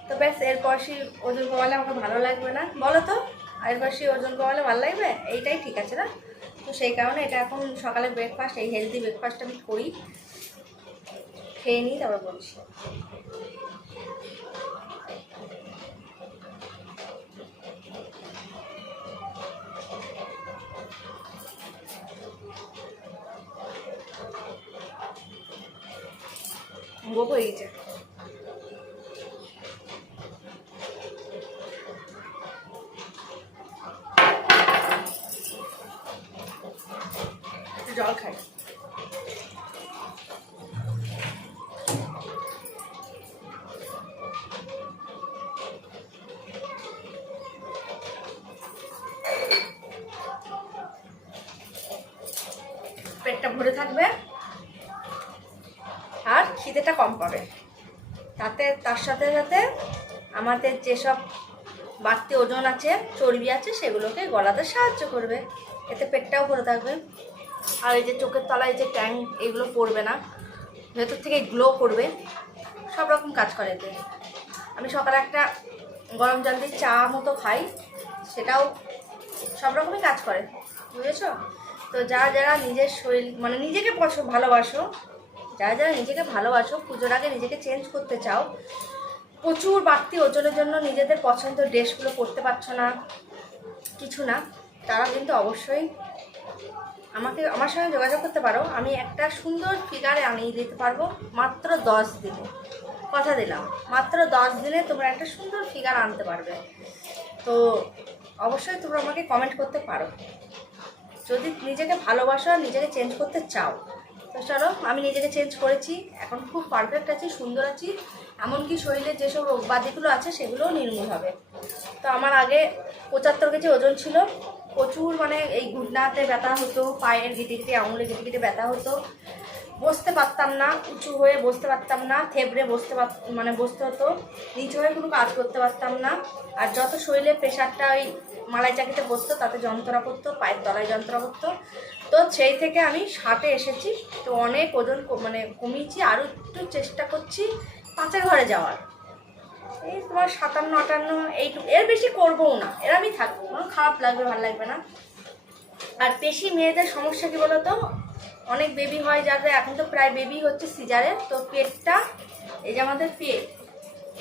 তো ব্যাস, এরপর ওজন কমালে আমাকে ভালো লাগবে না, বলো তো? এরপর ওজন কমালে ভালো লাগবে, এইটাই ঠিক আছে না? তো সেই কারণে এটা এখন সকালে ব্রেকফাস্ট, এই হেলদি ব্রেকফাস্ট আমি করি, খেয়ে নিই, তারপর বলছি। গোপ হয়ে গেছে। জল খাই। পেটটা ভরে থাকবে আর খিদেটা কম পাবে, তার সাথে সাথে আমাদের যেসব বাড়তি ওজন আছে, চর্বি আছে, সেগুলোকে গলাতে সাহায্য করবে, এতে পেটটাও ভরে থাকবে। আর এই যে চোখের তলায় যে ট্যাং, এগুলো পড়বে না, ভেতর থেকে গ্লো করবে, সব রকম কাজ করে এতে। আমি সকালে একটা গরম জল দিয়ে চা মতো খাই, সেটাও সব রকমই কাজ করে, বুঝেছো? তো যারা নিজের শরীর মানে নিজেকে ভালোবাসো, যারা নিজেকে ভালোবাসো, পুজোর আগে নিজেকে চেঞ্জ করতে চাও, প্রচুর বাড়তি ওজনের জন্য নিজেদের পছন্দের ড্রেসগুলো পরতে পারছো না, কিছু না, তারা কিন্তু অবশ্যই আমার সঙ্গে যোগাযোগ করতে পারো। আমি একটা সুন্দর ফিগারে আনিয়ে দিতে পারবো মাত্র 10 দিনে, কথা দিলাম, মাত্র 10 দিনে তোমরা একটা সুন্দর ফিগার আনতে পারবে। তো অবশ্যই তোমরা আমাকে কমেন্ট করতে পারো যদি নিজেকে ভালোবাসো আর নিজেকে চেঞ্জ করতে চাও। তো চলো, আমি নিজেকে চেঞ্জ করেছি, এখন খুব পারফেক্ট আছি, সুন্দর আছি, এমনকি শরীরে যেসব রোগবাদিগুলো আছে সেগুলোও নির্মূল হবে। তো আমার আগে 75 কেজি ওজন ছিল, প্রচুর মানে এই ঘুটনাতে ব্যথা হতো, পায়ের গিটে গিটে আঙুলে গিটে গিটে ব্যথা হতো, বসতে পারতাম না, উঁচু হয়ে বসতে পারতাম না, থেবড়ে বসতে হতো, নিচু হয়ে কোনো কাজ করতে পারতাম না। আর যত শরীরে প্রেশারটা ওই মালাই চাকিতে বসতো তাতে যন্ত্রণা করতো, পায়ের তলায় যন্ত্রণা করতো। তো সেই থেকে আমি 60-এ এসেছি। তো অনেক ওজন কমিয়েছি, আরও একটু চেষ্টা করছি 5-এর ঘরে যাওয়ার। এই তোমার 57-58 এইটুকু, এর বেশি করবোও না, এরমই থাকবো, খারাপ লাগবে, ভালো লাগবে না। আর বেশি মেয়েদের সমস্যা কি বলতো, অনেক বেবি হয় যাদের, এখন তো প্রায় বেবি হচ্ছে সিজারে, তো পেটটা, এই যে আমাদের পেট,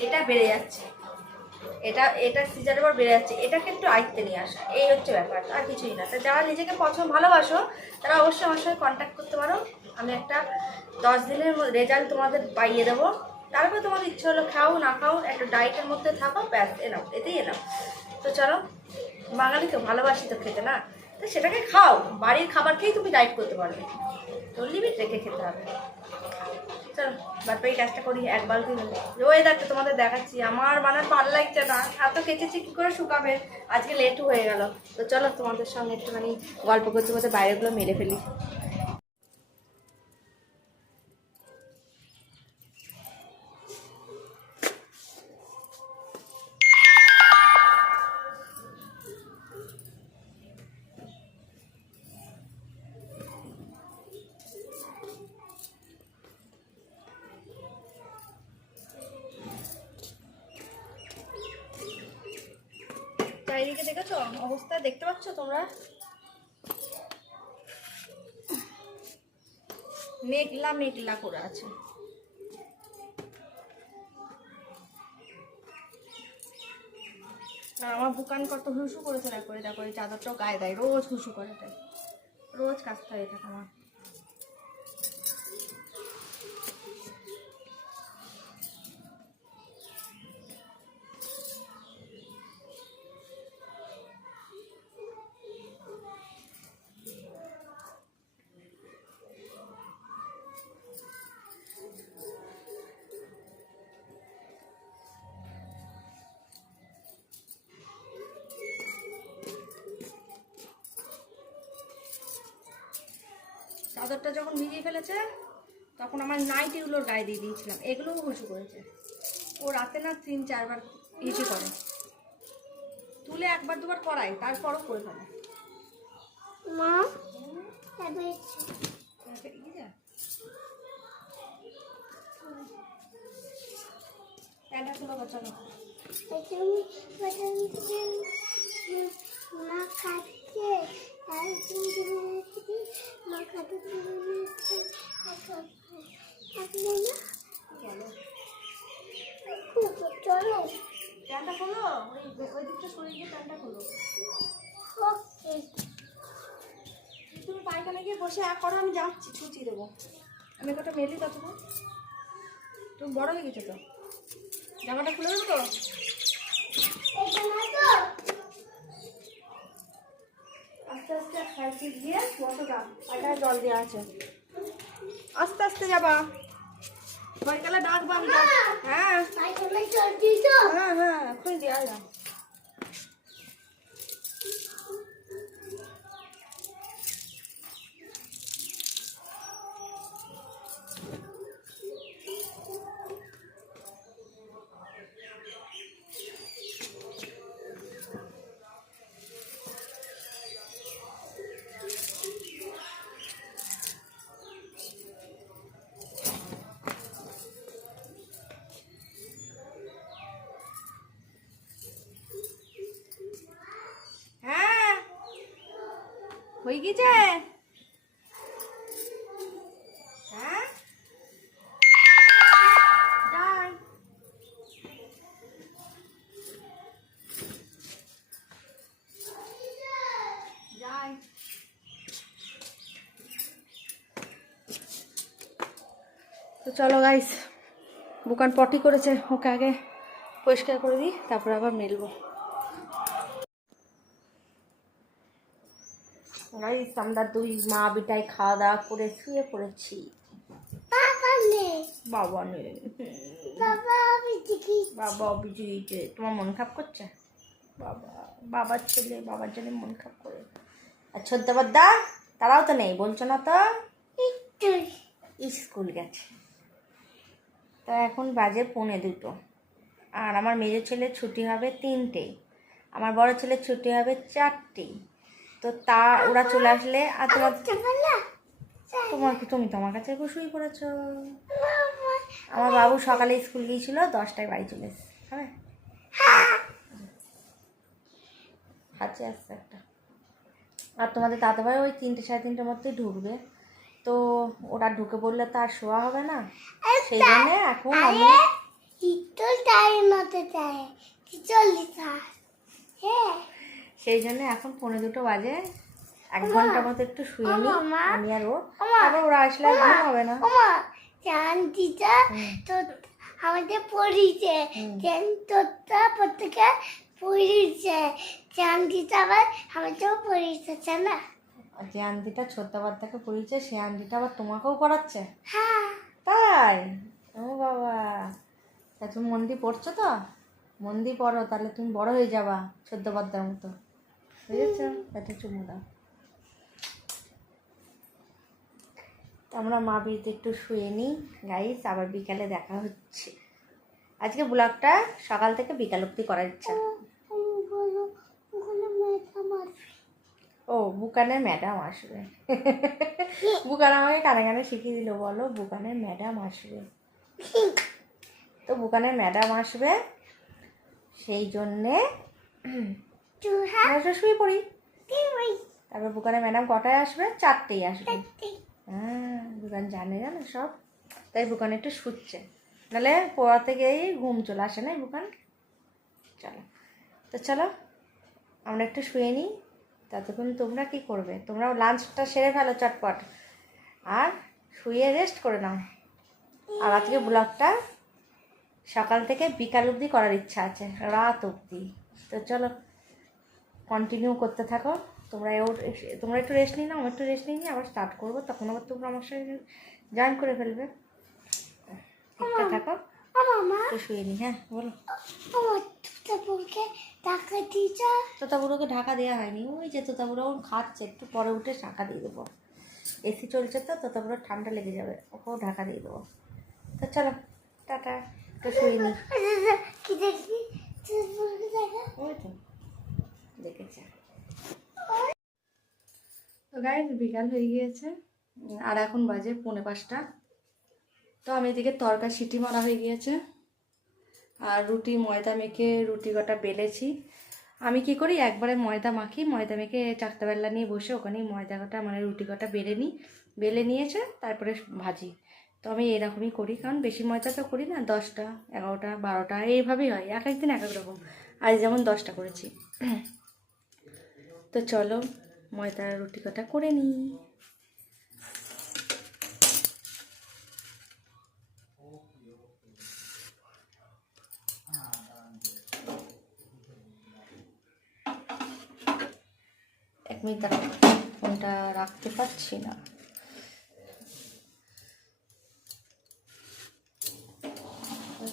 এটা বেড়ে যাচ্ছে, এটা সিজারের পর বেড়ে যাচ্ছে, এটাকে একটু আয়ত্তে নিয়ে আসা, এই হচ্ছে ব্যাপার, আর কিছুই না। তো যারা নিজেকে ভালোবাসো তারা অবশ্যই আমার সঙ্গে কন্ট্যাক্ট করতে পারো। আমি একটা 10 দিনের রেজাল্ট তোমাদের পাইয়ে দেবো। তারপরে তোমাদের ইচ্ছে হলো খাও না খাও, একটা ডায়েটের মধ্যে থাকো, ব্যাস এনাও, এতেই এনাও। তো চলো, বাঙালি তো ভালোবাসি তো খেতে, না? তো সেটাকে খাও, বাড়ির খাবার খেয়েই তুমি ডায়েট করতে পারবে, তো লিমিট রেখে খেতে হবে। চলো বারপাই কাজটা করি, এক বালতি ওই দেখতে তোমাদের দেখাচ্ছি, আমার বানার ভালো লাগছে না, এত কেচেছি কী করে শুকাবে, আজকে লেটও হয়ে গেল। তো চলো তোমাদের সঙ্গে একটুখানি গল্প করতে করতে বাইরেগুলো মেরে ফেলি। চারিদিকে দেখেছো অবস্থা, দেখতে পাচ্ছ তোমরা? মেঘলা মেঘলা করে আছে। আর আমার বুকান কত হুসু করেছে, দেখো দেখো, এই চাদরটাও গায়ে দেয়, রোজ হুসু করে, তাই রোজ কাচতে হয় এটা আমার। চাদরটা যখন ভিজিয়ে ফেলেছে তখন আমার নাইটিগুলোর গায়ে দিয়ে দিয়েছিলাম, এগুলোও হুসু করেছে। ও রাতে না 3-4 বার হিসু করে, তুলে 1-2 বার করাই, তারপরও করে ফেলে। মা প্যান্টটা খুলো বাচ্চানো। মা খাচ্ছে, মা খাতে চলো প্যান্টটা খোলো, ওই দিকটা সরে গিয়ে প্যান্টটা খোলো। ওকে, তুমি পায়খানা গিয়ে বসে করো, আমি যাচ্ছি, ছুচি দেবো। আমি কটা মেলি ততক্ষণ, তুমি বড় হয়ে গেছো তো, জামাটা খুলে দেবো তো। আস্তে আস্তে সাইকেল গিয়ে বসো, পায়খানায় জল দেওয়া আছে, আস্তে আস্তে যাবা, সকালে ডাকবো আমি। হ্যাঁ হ্যাঁ হ্যাঁ, এখনই দেওয়া যা। হয়ে গেছে, হ্যাঁ যাই। যাই তো চলো গাইস, বুকান পটি করেছে, ওকে আগে পরিষ্কার করে দিই, তারপর আবার মেলবো। গাইস আমরা 2 মা বিটাই খাওয়া দাওয়া করে শুয়ে পড়েছি। বাবা নেই, বাবা অভিজিৎ, তোমার মন খারাপ করছে? বাবার ছেলে বাবার জন্য মন খারাপ করে। আর ছোদ্দাবাদ্দা তারাও তো নেই, বলছো না তো? একটু স্কুল গেছে। তো এখন বাজে 1:45, আর আমার মেজো ছেলের ছুটি হবে 3টেই, আমার বড় ছেলের ছুটি হবে 4টেই। তো ওরা চলে আসলে আর তুমি তোমার কাছে শুয়ে পড়েছ। আমার বাবু সকালে স্কুল গিয়েছিল, 10টায় বাড়ি চলে এসেছে। হ্যাঁ আছে আসছে একটা। আর তোমাদের দাদাভাই ওই 3টে 3:30টার মধ্যেই ঢুকবে, তো ওরা ঢুকে বললে তো আর শোয়া হবে না, সেই জন্যে এখন আমি একটু টাইম হতে চাই, কি চল্লিশ হ্যাঁ, সেই জন্য এখন 1:45 বাজে, 1 ঘন্টার মতো একটু শুয়ে নিই আমি আর ও, তারপর ওরা আসলে আর ঘুম হবে না। চান্দিটা তো আমাদের পড়িছে, তোরটা প্রত্যেকে পড়িছে, চান্দিটা আবার আমাদেরও পড়িছে না। যে আন্টিটা ছোট্টবাদ্দাকে পড়িয়েছে, সে আন্টিটা আবার তোমাকেও পড়াচ্ছে? হ্যাঁ তাই? ও বাবা, তা তুমি মন দিয়ে পড়ছো তো? মন দিয়ে পড়ো, তাহলে তুমি বড় হয়ে যাবা ছোট্টবাদ্দার মতো, বুঝেছ? এটা চুমু দাও। তো আমরা মা বিয়েতে একটু শুয়ে নিই গাইস, আবার বিকালে দেখা হচ্ছে। আজকে ব্লগটা সকাল থেকে বিকাল অব্দি করার ইচ্ছা। ও বুকানের ম্যাডাম আসবে। বুকান আমাকে কানে কানে শিখিয়ে দিল, বলো বুকানের ম্যাডাম আসবে। তো বুকানের ম্যাডাম আসবে, সেই জন্যে শুয়ে পড়ি। তারপর বুকানের ম্যাডাম কটায় আসবে? 4টেই আসবে। হ্যাঁ বুকান জানে সব, তাই বুকান একটু শুচ্ছে, নাহলে পড়াতে গিয়েই ঘুম চলে আসে না বুকান। চলো তো চলো আমরা একটু শুয়ে নিই, ততক্ষণ তোমরা কি করবে? তোমরাও লাঞ্চটা সেরে ফেলো চটপট, আর শুয়ে রেস্ট করে নাও। আর আজকে ব্লগটা সকাল থেকে বিকাল অবধি করার ইচ্ছা আছে, রাত অবধি। তো চলো কন্টিনিউ করতে থাকো। তোমরা একটু রেস্ট নিই না, আমি একটু রেস্ট নিই, আবার স্টার্ট করবো, তখন আবার তোমরা আমার সঙ্গে জয়েন করে ফেলবে। দেখতে থাকো, তো শুয়ে নিই। হ্যাঁ বলো। তোতাবুড়োকে ঢাকা দেওয়া হয়নি, ওই যে তোতাবুড়ো খাচ্ছে, একটু পরে উঠে ঢাকা দিয়ে দেবো। এসি চলছে তো, তোতাবুড়ো ঠান্ডা লেগে যাবে, ওকেও ঢাকা দিয়ে দেবো। তো চলো টাটা, একটু শুয়ে নিই। ওই তো দেখেছে। তো গাইস বিকাল হয়ে গিয়েছে, আর এখন বাজে 4:45। তো আমি এদিকে তরকা সিটি মারা হয়ে গিয়েছে, আর রুটি ময়দা মেখে রুটি কটা বেলেছি। আমি কি করি, একবারে ময়দা মাখি, ময়দা মেখে চাকতাবেলা নিয়ে বসে ওখানেই ময়দা কটা মানে রুটি কটা বেলে নিই, বেলে নিয়েছে তারপরে ভাজি। তো আমি এরকমই করি, কারণ বেশি ময়দা তো করি না, 10টা 11টা 12টা এইভাবেই হয়, এক একদিন এক এক রকম। আজ যেমন 10টা করেছি। তো চলো ময়দা রুটি কটা করে নিই। এক মিনিট দাঁড়াও, ফোনটা রাখতে পারছি না।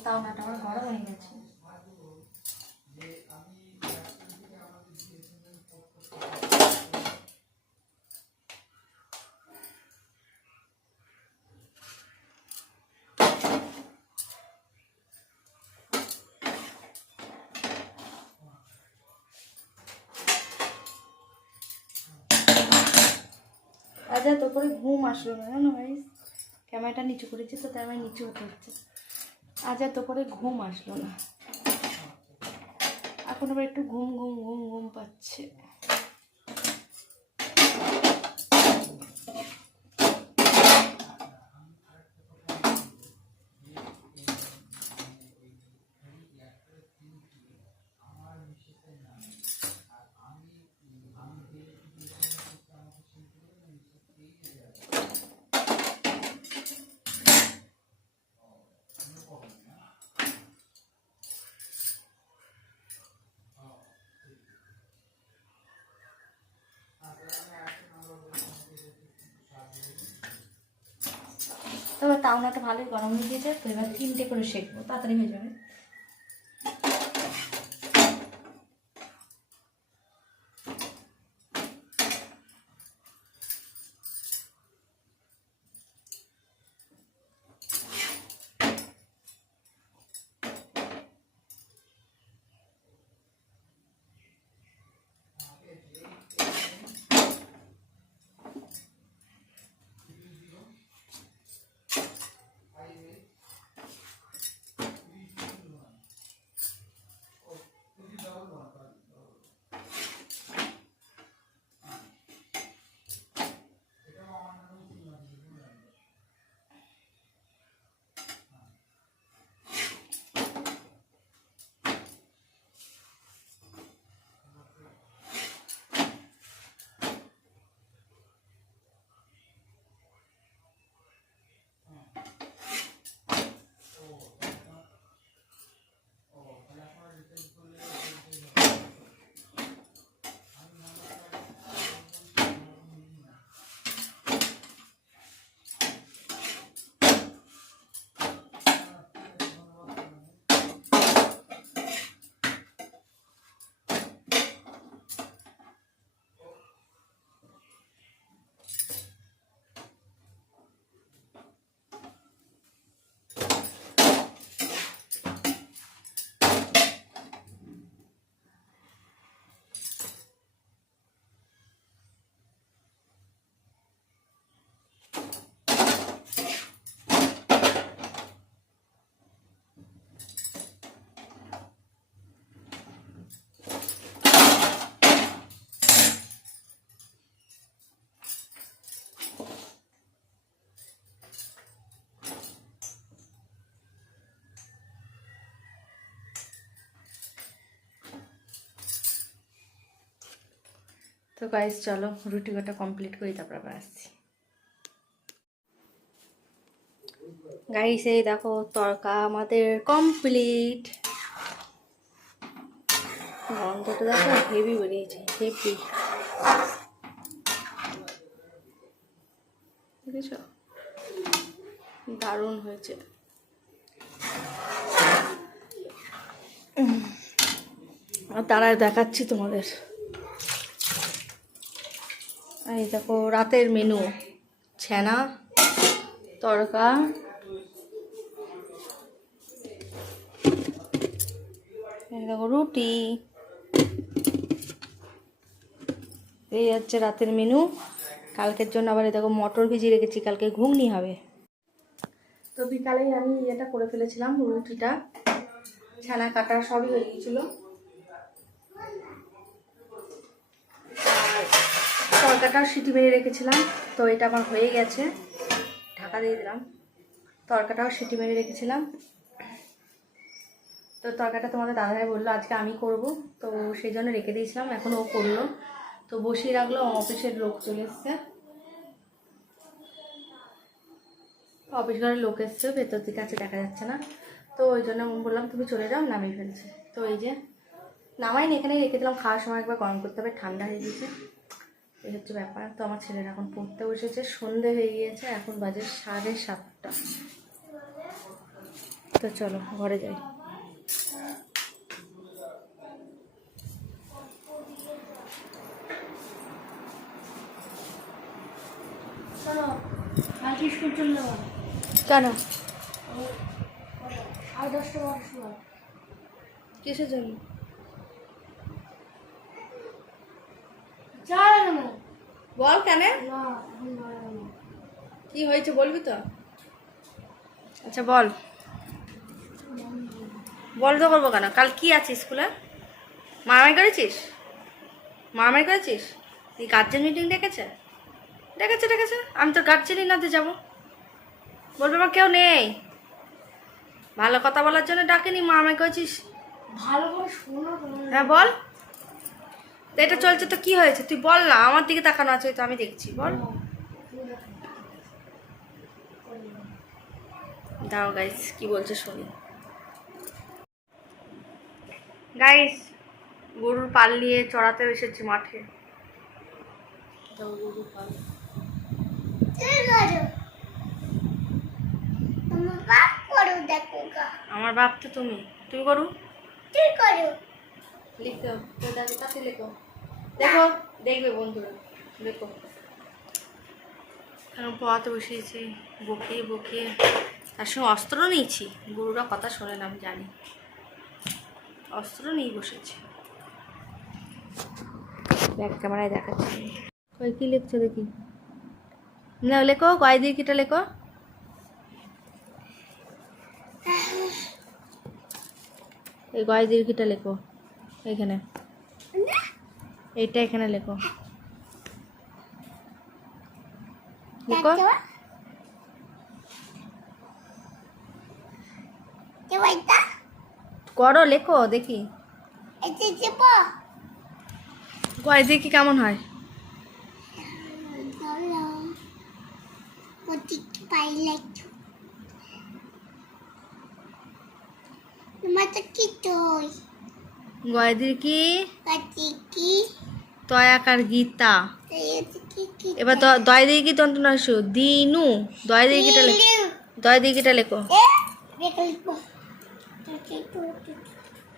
তাওয়াটা আমার গরম হয়ে গেছে। আজ এত করে ঘুম আসলো না জানো ভাই, ক্যামেরাটা নিচু করেছি তো তাই আমার নিচু হতে হচ্ছে। আজ এত করে ঘুম আসলো না, এখন আবার একটু ঘুম ঘুম ঘুম ঘুম পাচ্ছে। তবে তাওনাটা ভালোই গরম হয়ে গিয়েছে, তো এবার 3টে করে শেখবো, তাড়াতাড়ি হয়ে যাবে। তো গাইস চলো রুটি কটা কমপ্লিট করি, তারপর আবার আসছি। গাইস এই দেখো তরকা আমাদের কমপ্লিট। গন্ধটা দেখো হেভি বেরিয়েছে, হেভি। দেখেছো, দারুণ হয়েছে। আর দাঁড়ায় দেখাচ্ছি তোমাদের। এই দেখো রাতের মেনু, ছানা, তড়কা, এই দেখো রুটি। এই হচ্ছে রাতের মেনু। কালকের জন্য আবার এই দেখো মটর ভিজিয়ে রেখেছি, কালকে ঘুগনি হবে। তো বিকালেই আমি এটা করে ফেলেছিলাম, রুটিটা, ছানা কাটা সবই হয়ে গিয়েছিল। আর তরকাটাও সিটি মেরে রেখেছিলাম, তো এটা আমার হয়ে গেছে, ঢাকা দিয়ে দিলাম। তরকাটাও সিটি মেরে রেখেছিলাম। তো তরকাটা তোমাদের দাদাভাই বললো আজকে আমি করব, তো সেই জন্য রেখে দিয়েছিলাম, এখন ও করলো। তো বসিয়ে রাখলো, অফিসের লোক চলে এসছে, অফিস ঘরের লোক এসছে, ভেতর দিকে আছে দেখা যাচ্ছে না। তো ওই জন্য আমি বললাম তুমি চলে যাও, নামিয়ে ফেলছে। তো এই যে নামাইনি, এখানেই রেখে দিলাম, খাওয়ার সময় একবার গরম করতে হবে, ঠান্ডা হয়ে গেছে। এই হচ্ছে ব্যাপার। তো আমার ছেলেরা এখন পড়তে বসেছে, সন্ধে হয়ে গিয়েছে, এখন বাজে 7:30। তো চলো ঘরে যাই। কালকে স্কুল চলে যাবো। কেন? আর 10টা 12 সময়। কিসের জন্য? চল না। বল কেন, না এখন যাবো না। কি হয়েছে বলবি তো? আচ্ছা বল, বল তো করবো কেন? কাল কি আছে স্কুলে? মারামারি করেছিস? মারামারি করেছিস? তুই গার্জেন মিটিং ডেকেছে? ডেকেছে ডেকেছে, আমি তো গার্জেনই নাতে যাবো, বলবে আমার কেউ নেই, ভালো কথা বলার জন্য ডাকেনি, মারামারি করেছিস? ভালো করে শোনো তুমি। হ্যাঁ বল। তো এটা চলছে তো কি হয়েছে তুই বল না, আমার দিকে তাকানো আছে তো আমি দেখছি, বল। দাও গাইস কি বলছে শুনি। গাইস গরুর পাল নিয়ে চড়াতে এসেছি মাঠে। গরুর পাল আমার বাপ করো দেখো গা। আমার বাপ তো তুমি, তুমি করু তুই করো। লিখো, তো দেখো কাছে লেখো, দেখো দেখবে বন্ধুরা, দেখো এখন পড়াতে বসিয়েছি, বকিয়ে বকিয়ে, তার সঙ্গে অস্ত্র নিয়েছি, গরুরা কথা শোনে না আমি জানি, অস্ত্র নিয়ে বসেছি। ব্যাক ক্যামেরায় দেখাচ্ছি। ওই কি লিখছো দেখি, না লেখো, কয় দিয়ে কিটা লেখো, এই গয় দীর্ঘিটা লেখো এখানে, এইটা এখানে লেখো, লেখো করো, লেখো দেখি গয় দীর্ঘি কেমন হয়। গয় দীর্ঘি তয়াকার গীতা। এবার দয় দীর্ঘি দন্তনাসু দিনু, দয় দীর্ঘিটা লেখো, দয় দীর্ঘিটা লেখো,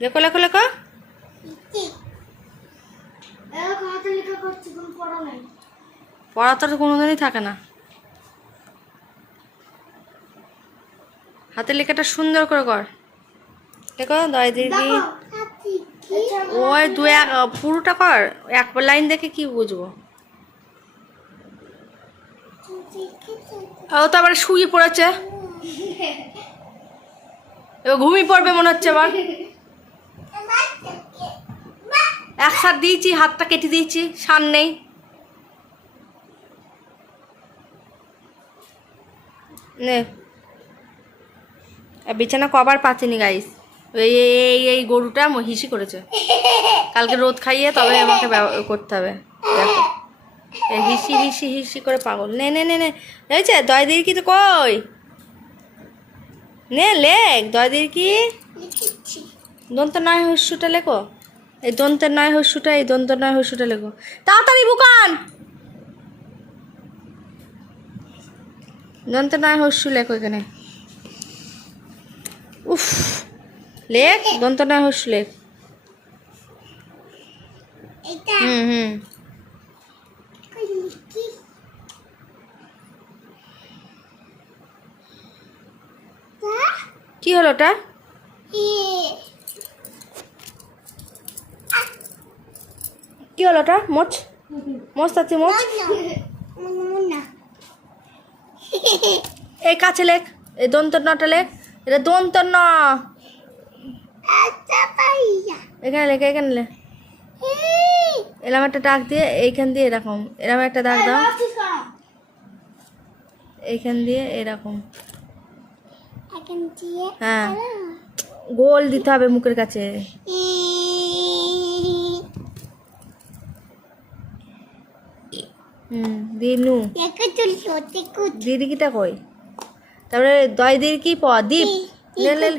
লেখো লেখো লেখো। পড়া তো কোনোদিনই থাকে না, হাতের লেখাটা সুন্দর করে কর, লেখো দয় দীর্ঘি, ওই দু এক পুরোটা কর, এক লাইন দেখে কি বুঝবো। ও তো আবার শুয়ে পড়েছে, এবার ঘুমিয়ে পড়বে মনে হচ্ছে আবার। একসাথে দিয়েছি, হাতটা কেটে দিয়েছি, সার নেই। নে বিছানা কবার পাচ্ছিনি গাইস, এই এই এই গরুটা হিসি করেছে, কালকে রোদ খাইয়ে তবে আমাকে করতে হবে। দেখো এই হিসি হিসি হিসি করে পাগল। নে নে নে নে হয়েছে দয় দির কি তো কই নে লেখ দয় দির কি লিখেছি। দন্ত নয় হস্যটা লেখো, এই দন্তের নয় হস্যটা, এই দন্ত নয় হস্যটা লেখো তাড়াতাড়ি বুকান। দন্ত নয় হস্য লেখো এখানে। উফ লেখ দন্ত নয় হস্য লেখ। এটা হুম হুম লিখি। তা কি হলো ওটা? এ কি হলো ওটা? মোচ মোচ তাতে মোচ। না এই কাছে লেখ, এই দন্তর নটা লেখ, এটা দন্তর ন। আচ্ছা পাইয়া এখানে লেখ, এখানে লেখ। এরকম একটা দাগ দিয়ে এইখান দিয়ে এরকম, এরকম একটা দাগ দাও এইখান দিয়ে এরকম। এখন দিয়ে হ্যাঁ গোল দিতে হবে মুখের কাছে। দিনু একে চল সত্যি কুত দিদিকিটা কই? তারপরে দয় দির কি প দীপ লে লে লে।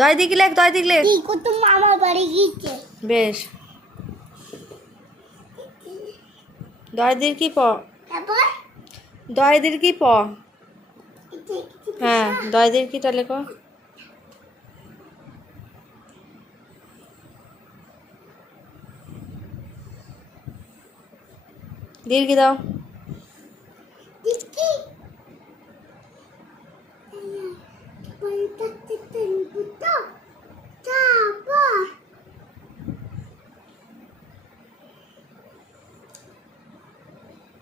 দয় দিক লেখ, দয় দিক লেখ। কি কত মামা বাড়ি গিয়েছে। বেশ দয় দির কি প, তারপর দয় দির কি প। এটা হ্যাঁ দয় দির কিটা লেখো। দির কি দাও। দেখি বলতে তেন বুতো তারপর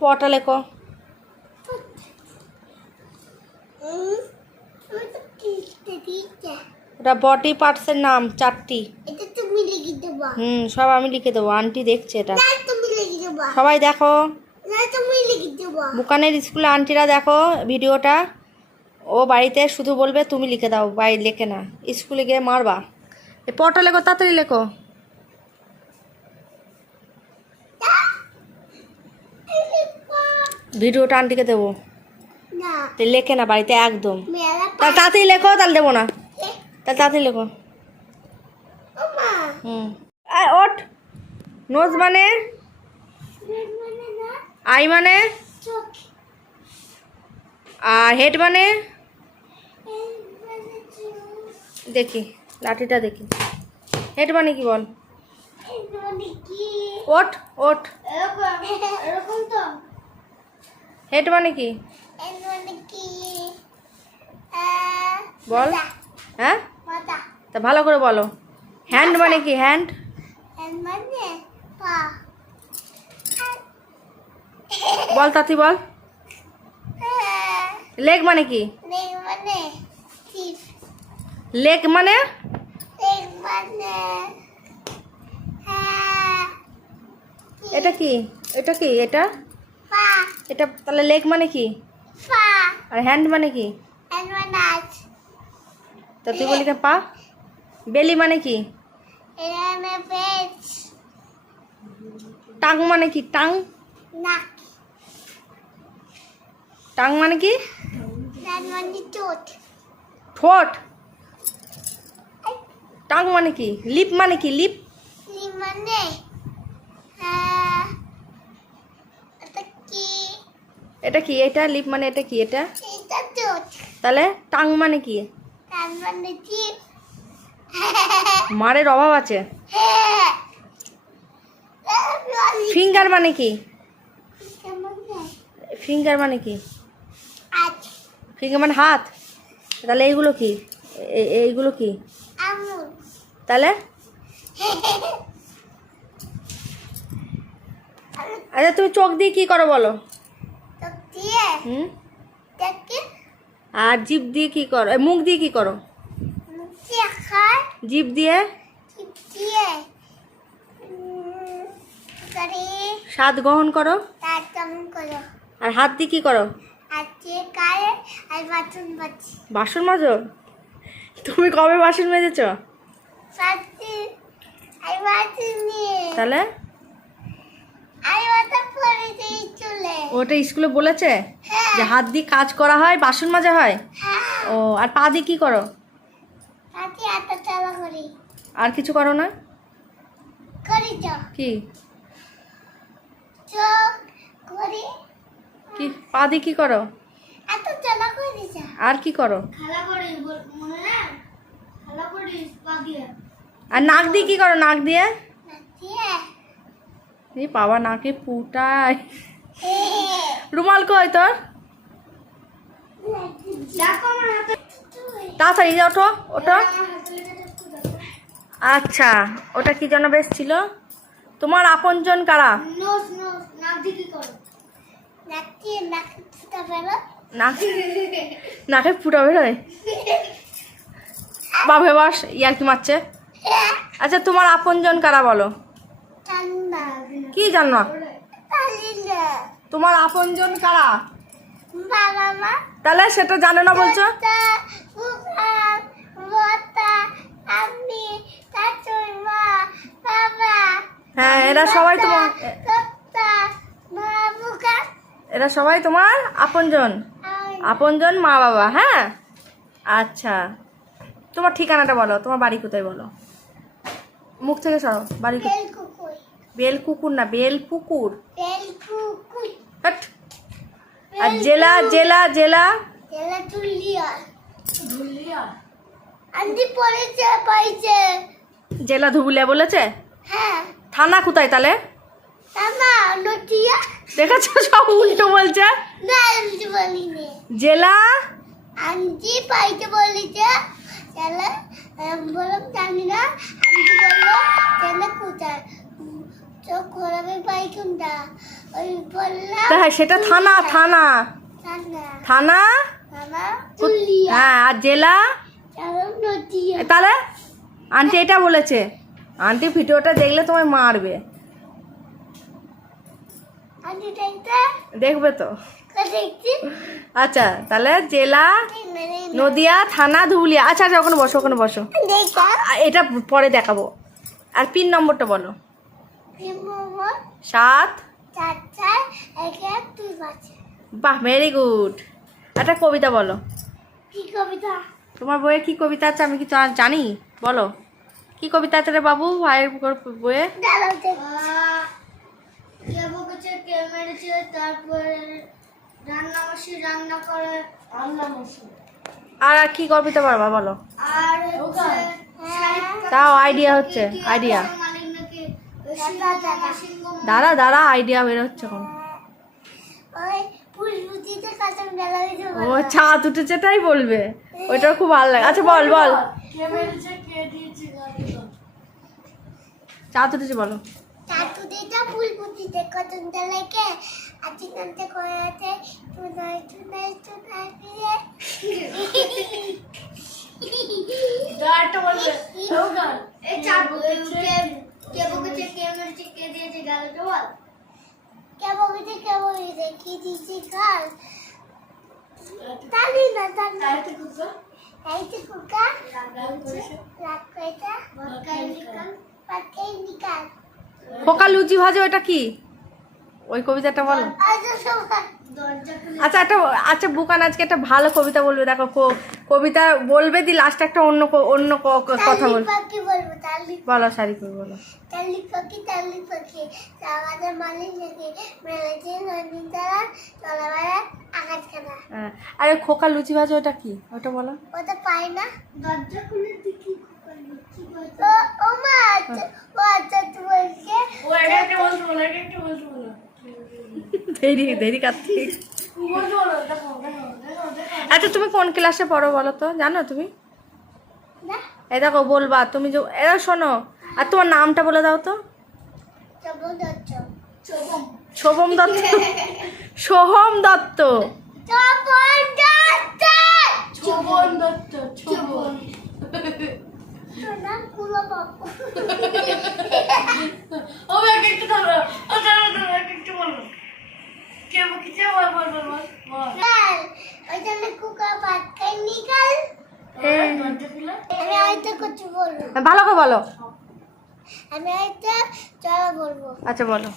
পটা লেখো। আমি তো কিনতে দিতে ওটা বডি পার্টসের নাম 4টি। এটা তুমি লিখে দেবা। সব আমি লিখে দেবো, আন্টি দেখছে এটা। না তুমি লিখে দেবা। সবাই দেখো, না তুমি লিখে দেবা। বুকানের স্কুলে আন্টিরা দেখো ভিডিওটা। ও বাড়িতে শুধু বলবে তুমি লিখে দাও, বাড়ি লেখে না, স্কুলে গিয়ে মারবা। এ পটা লেখো, তাড়াতাড়ি লেখো। ভিডিওটা আন্টিকে দেবো, না তো লেখে না বাড়িতে একদম। মেলা তা তাড়াতাড়ি লেখো, তাহলে দেবো না। তাহলে তাড়াতাড়ি লেখো। ওমা আয় ওঠ। নোজ মানে মানে না আই মানে, চোখ আর হেড মানে এই মানে চোখ দেখি লাঠিটা দেখি। হেড মানে কি বল? এই মানে কি ওঠ ওঠ। এরকম তো হেড মানে কি এই মানে কি বল? মাথা হ্যাঁ মাথা তা ভালো করে বলো। হ্যান্ড মানে কি? হ্যান্ড এই মানে পা বল, তাতি বল। লেগ মানে কি? লেগ মানে চিপ লেগ মানে লেগ মানে এটা কি? এটা কি? এটা পা এটা তাহলে লেগ মানে কি? পা আর হ্যান্ড মানে কি? এই মানে আজ তা তুই বলি কে পা? বেলি মানে কি? এটা মানে পেট টাং মানে কি? টাং নাক টাং মানে কি? নাক মানে ঠোঁট ঠোঁট। টাং মানে কি? লিপ মানে কি? লিপ লি মানে এটা কি এটা কি? এটা লিপ মানে এটা কি? এটা এটা ঠোঁট তাহলে টাং মানে কি? তার মানে জিভ মারের অভাব আছে। ফিঙ্গার মানে কি? ফিঙ্গার মানে কি? আজ ফিঙ্গার মানে হাত। তাহলে এইগুলো কি? এইগুলো কি? আঙুল তাহলে আচ্ছা তুমি চোখ দিয়ে কি করো বলো? তো দিয়ে হুম দেখে আর জিভ দিয়ে কি করো? মুখ দিয়ে কি করো? মুখ দিয়ে খায় জিভ দিয়ে জিভ দিয়ে করে স্বাদ গ্রহণ করো। তার কেমন করো আর হাত দিয়ে কি করো? আর যে কারে আর বাথরুম বাচ্চি বাসন মাজো? তুমি কবে বাসন মেজেছো? বাচ্চি আর বাথরুম নিয়ে তাহলে আমি ওটা পড়েছি চলে। ওটা স্কুলে বলেছে হ্যাঁ। যে হাত দিয়ে কাজ করা হয়, বাসন মাজা হয়। হ্যাঁ। ও, আর পা দিয়ে কি করো? আজকে এত চালা করি। আর কিছু করো না? করি তো। কি চোখ করি। কি পা দিয়ে কি করো? এত চালা করি যা। আর কি করো? খেলা করি মনে না? খেলা করি পা দিয়ে। আর নাক দিয়ে কি করো? নাক দিয়ে দিয়ে। এই বাবা, নাকে ফুটায়। রুমাল কই তোর? দেখো আমার হাতে। তাড়াতাড়ি যা, ওঠো ওঠো। আমার হাতে লেগে দেখো দেখো। আচ্ছা, ওটা কি যেন বেশ ছিল? তোমার আপনজন কারা? নোস নোস নাক দিয়ে কি করো? নাক দিয়ে নাক ফুটা বেরো। নাক নাকে ফুটা বেরোয়? বাবা বাস ইয়ার কি মারছে। আচ্ছা, তোমার আপনজন কারা বলো? ঠান্ডা। কি জানো? তালিলে। তোমার আপনজন কারা? বাবা মা। তাহলে সেটা জানো না বলছো? হ্যাঁ, এরা সবাই তোমার এরা সবাই তোমার আপনজন। আপনজন মা বাবা। হ্যাঁ, আচ্ছা, তোমার ঠিকানাটা বলো, তোমার বাড়ি কোথায় বলো? মুখ থেকে সরো। বাড়ি কোথায়? বেলকুকুর না, বেলপুকুর। হাট। আর জেলা জেলা জেলা জেলা ধুবুলিয়া বলেছে। হ্যাঁ থানা কোথায় তাহলে? নটিয়া দেখেছো, সব উল্টো বলছে। না আমি বলিনি জেলা আন্টি পাইতে বলেছে তাহলে বললাম জানি না আন্টি বললো তাহলে কোথায় তো ঘোরাবে পাই কোনটা ওই বললাম হ্যাঁ, সেটা থানা থানা জানা থানা। মামা তুলিয়া হ্যাঁ, আর জেলা তাহলে নটিয়া তাহলে আন্টি এটা বলেছে। আন্টি ভিডিওটা দেখলে তোমায় মারবে। আন্টি দেখতে দেখবে তো। দেখছি আচ্ছা, তাহলে জেলা নদিয়া, থানা ধুবুলিয়া। আচ্ছা আচ্ছা, ওখানে বসো, ওখানে বসো। দেখা এটা পরে দেখাবো। আর পিন নম্বরটা বলো। মোমো 7। চার চার এক এক দুই পাঁচ বাহ, ভেরি গুড। একটা কবিতা বলো। কি কবিতা তোমার বইয়ে কি কবিতা আছে আমি কি জানি? বলো, কি কবিতা আছে রে বাবু ভাইয়ের বইয়ে? দাঁড়াও কে বকেছে কে মেরেছে তারপরে রান্না মাসি রান্না করে আল্লাহ মাসি আর আর কি কবিতা পারবা বলো? আর হচ্ছে তাও আইডিয়া হচ্ছে, আইডিয়া। মালিক নাকি দাঁড়া দাঁড়া, আইডিয়া বের হচ্ছে কোন। ওই ফুলবুটিতে কাঁচা মেলা হয়েছে ও, ছাদ উঠেছে তাই বলবে। ওইটা খুব ভালো লাগে। আচ্ছা বল বল, কে মেরেছে কে দিয়েছে ছাদ উঠেছে বলো। চাটুদিটা ফুলবুটিতে কাঁচা মেলা কে আজকে নামতে করে আছে টুনাই টুনাই টুনাই দিয়ে গাড়টা বলবে ও গাল এই চাটুদিতে কে বকেছে কে মেরেছে কে দিয়েছে গালটা বল কে বকেছে কি দিয়েছে গাল তালি না তাইতে কুকা রাগ কইতা পাকাই নিকাল খোকা লুচি ভাজে, ওটা কি? ওই কবিতাটা বলো। আজ সবাই দরজা খুলে আচ্ছা একটা, আচ্ছা বুকান আজকে একটা ভালো কবিতা বলবে। দেখো কবিতা বলবে, দি লাস্টে একটা অন্য কথা বলবে। পাখি বলবো তালি বলো, শাড়ি করে বলো। তালি পাখি আমাদের মালিক নাকি মেলেছে নদী তারা চলাবেড়া আকাশ খানা হ্যাঁ, আরে খোকা লুচি ভাজে, ওটা কি? ওটা বলো। ওটা পাই না দরজা খুলে দেখি ও মা ও আচ্ছা তুই বলছে ও এটা একটা বলছো দেরি দেরি কার্তিক। বলছো দেখো আচ্ছা, তুমি কোন ক্লাসে পড়ো বলো তো? জানো তুমি? না এই দেখো বলবা তুমি যে, এরা শোনো। আর তোমার নামটা বলে দাও তো। চবন দচ্চ চবন শোভম দত্ত। সোহম দত্ত। চবন দত্ত চবন না কুলো বাপু ও একটু ধরো ও একটু বলো কে বকিছে বল ওই জন্য কুকা ভাত খাই নিকাল আমি আইতে কিছু বলবো ভালো করে বলো। আমি আইতে চলো বলবো আচ্ছা বলো।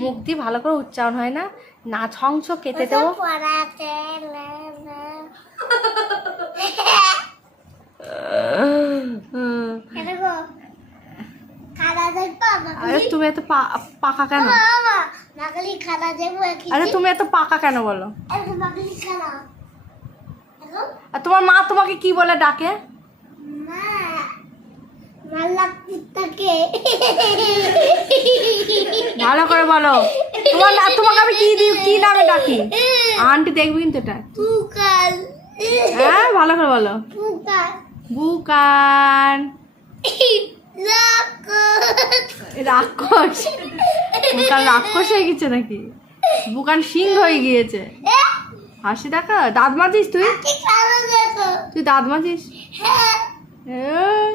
মুখ দিয়ে ভালো করে উচ্চারণ হয় না, নাচ হংস কেটে দেবো। আরে তুমি এত পাকা কেন? আরে তুমি এত পাকা কেন বলো? আর তোমার মা তোমাকে কি বলে ডাকে? ভালো করে বলো। তোমাকে আমি কি নামে ডাকি? আন্টি দেখবি কিন্তু এটা। হ্যাঁ ভালো করে বলো। বুকান। রাক্ষস। বুকান রাক্ষস হয়ে গেছে নাকি? বুকান সিংহ হয়ে গিয়েছে। হাসি দেখা। দাঁত মাজিস তুই? তুই দাঁত মাজিস? হ্যাঁ।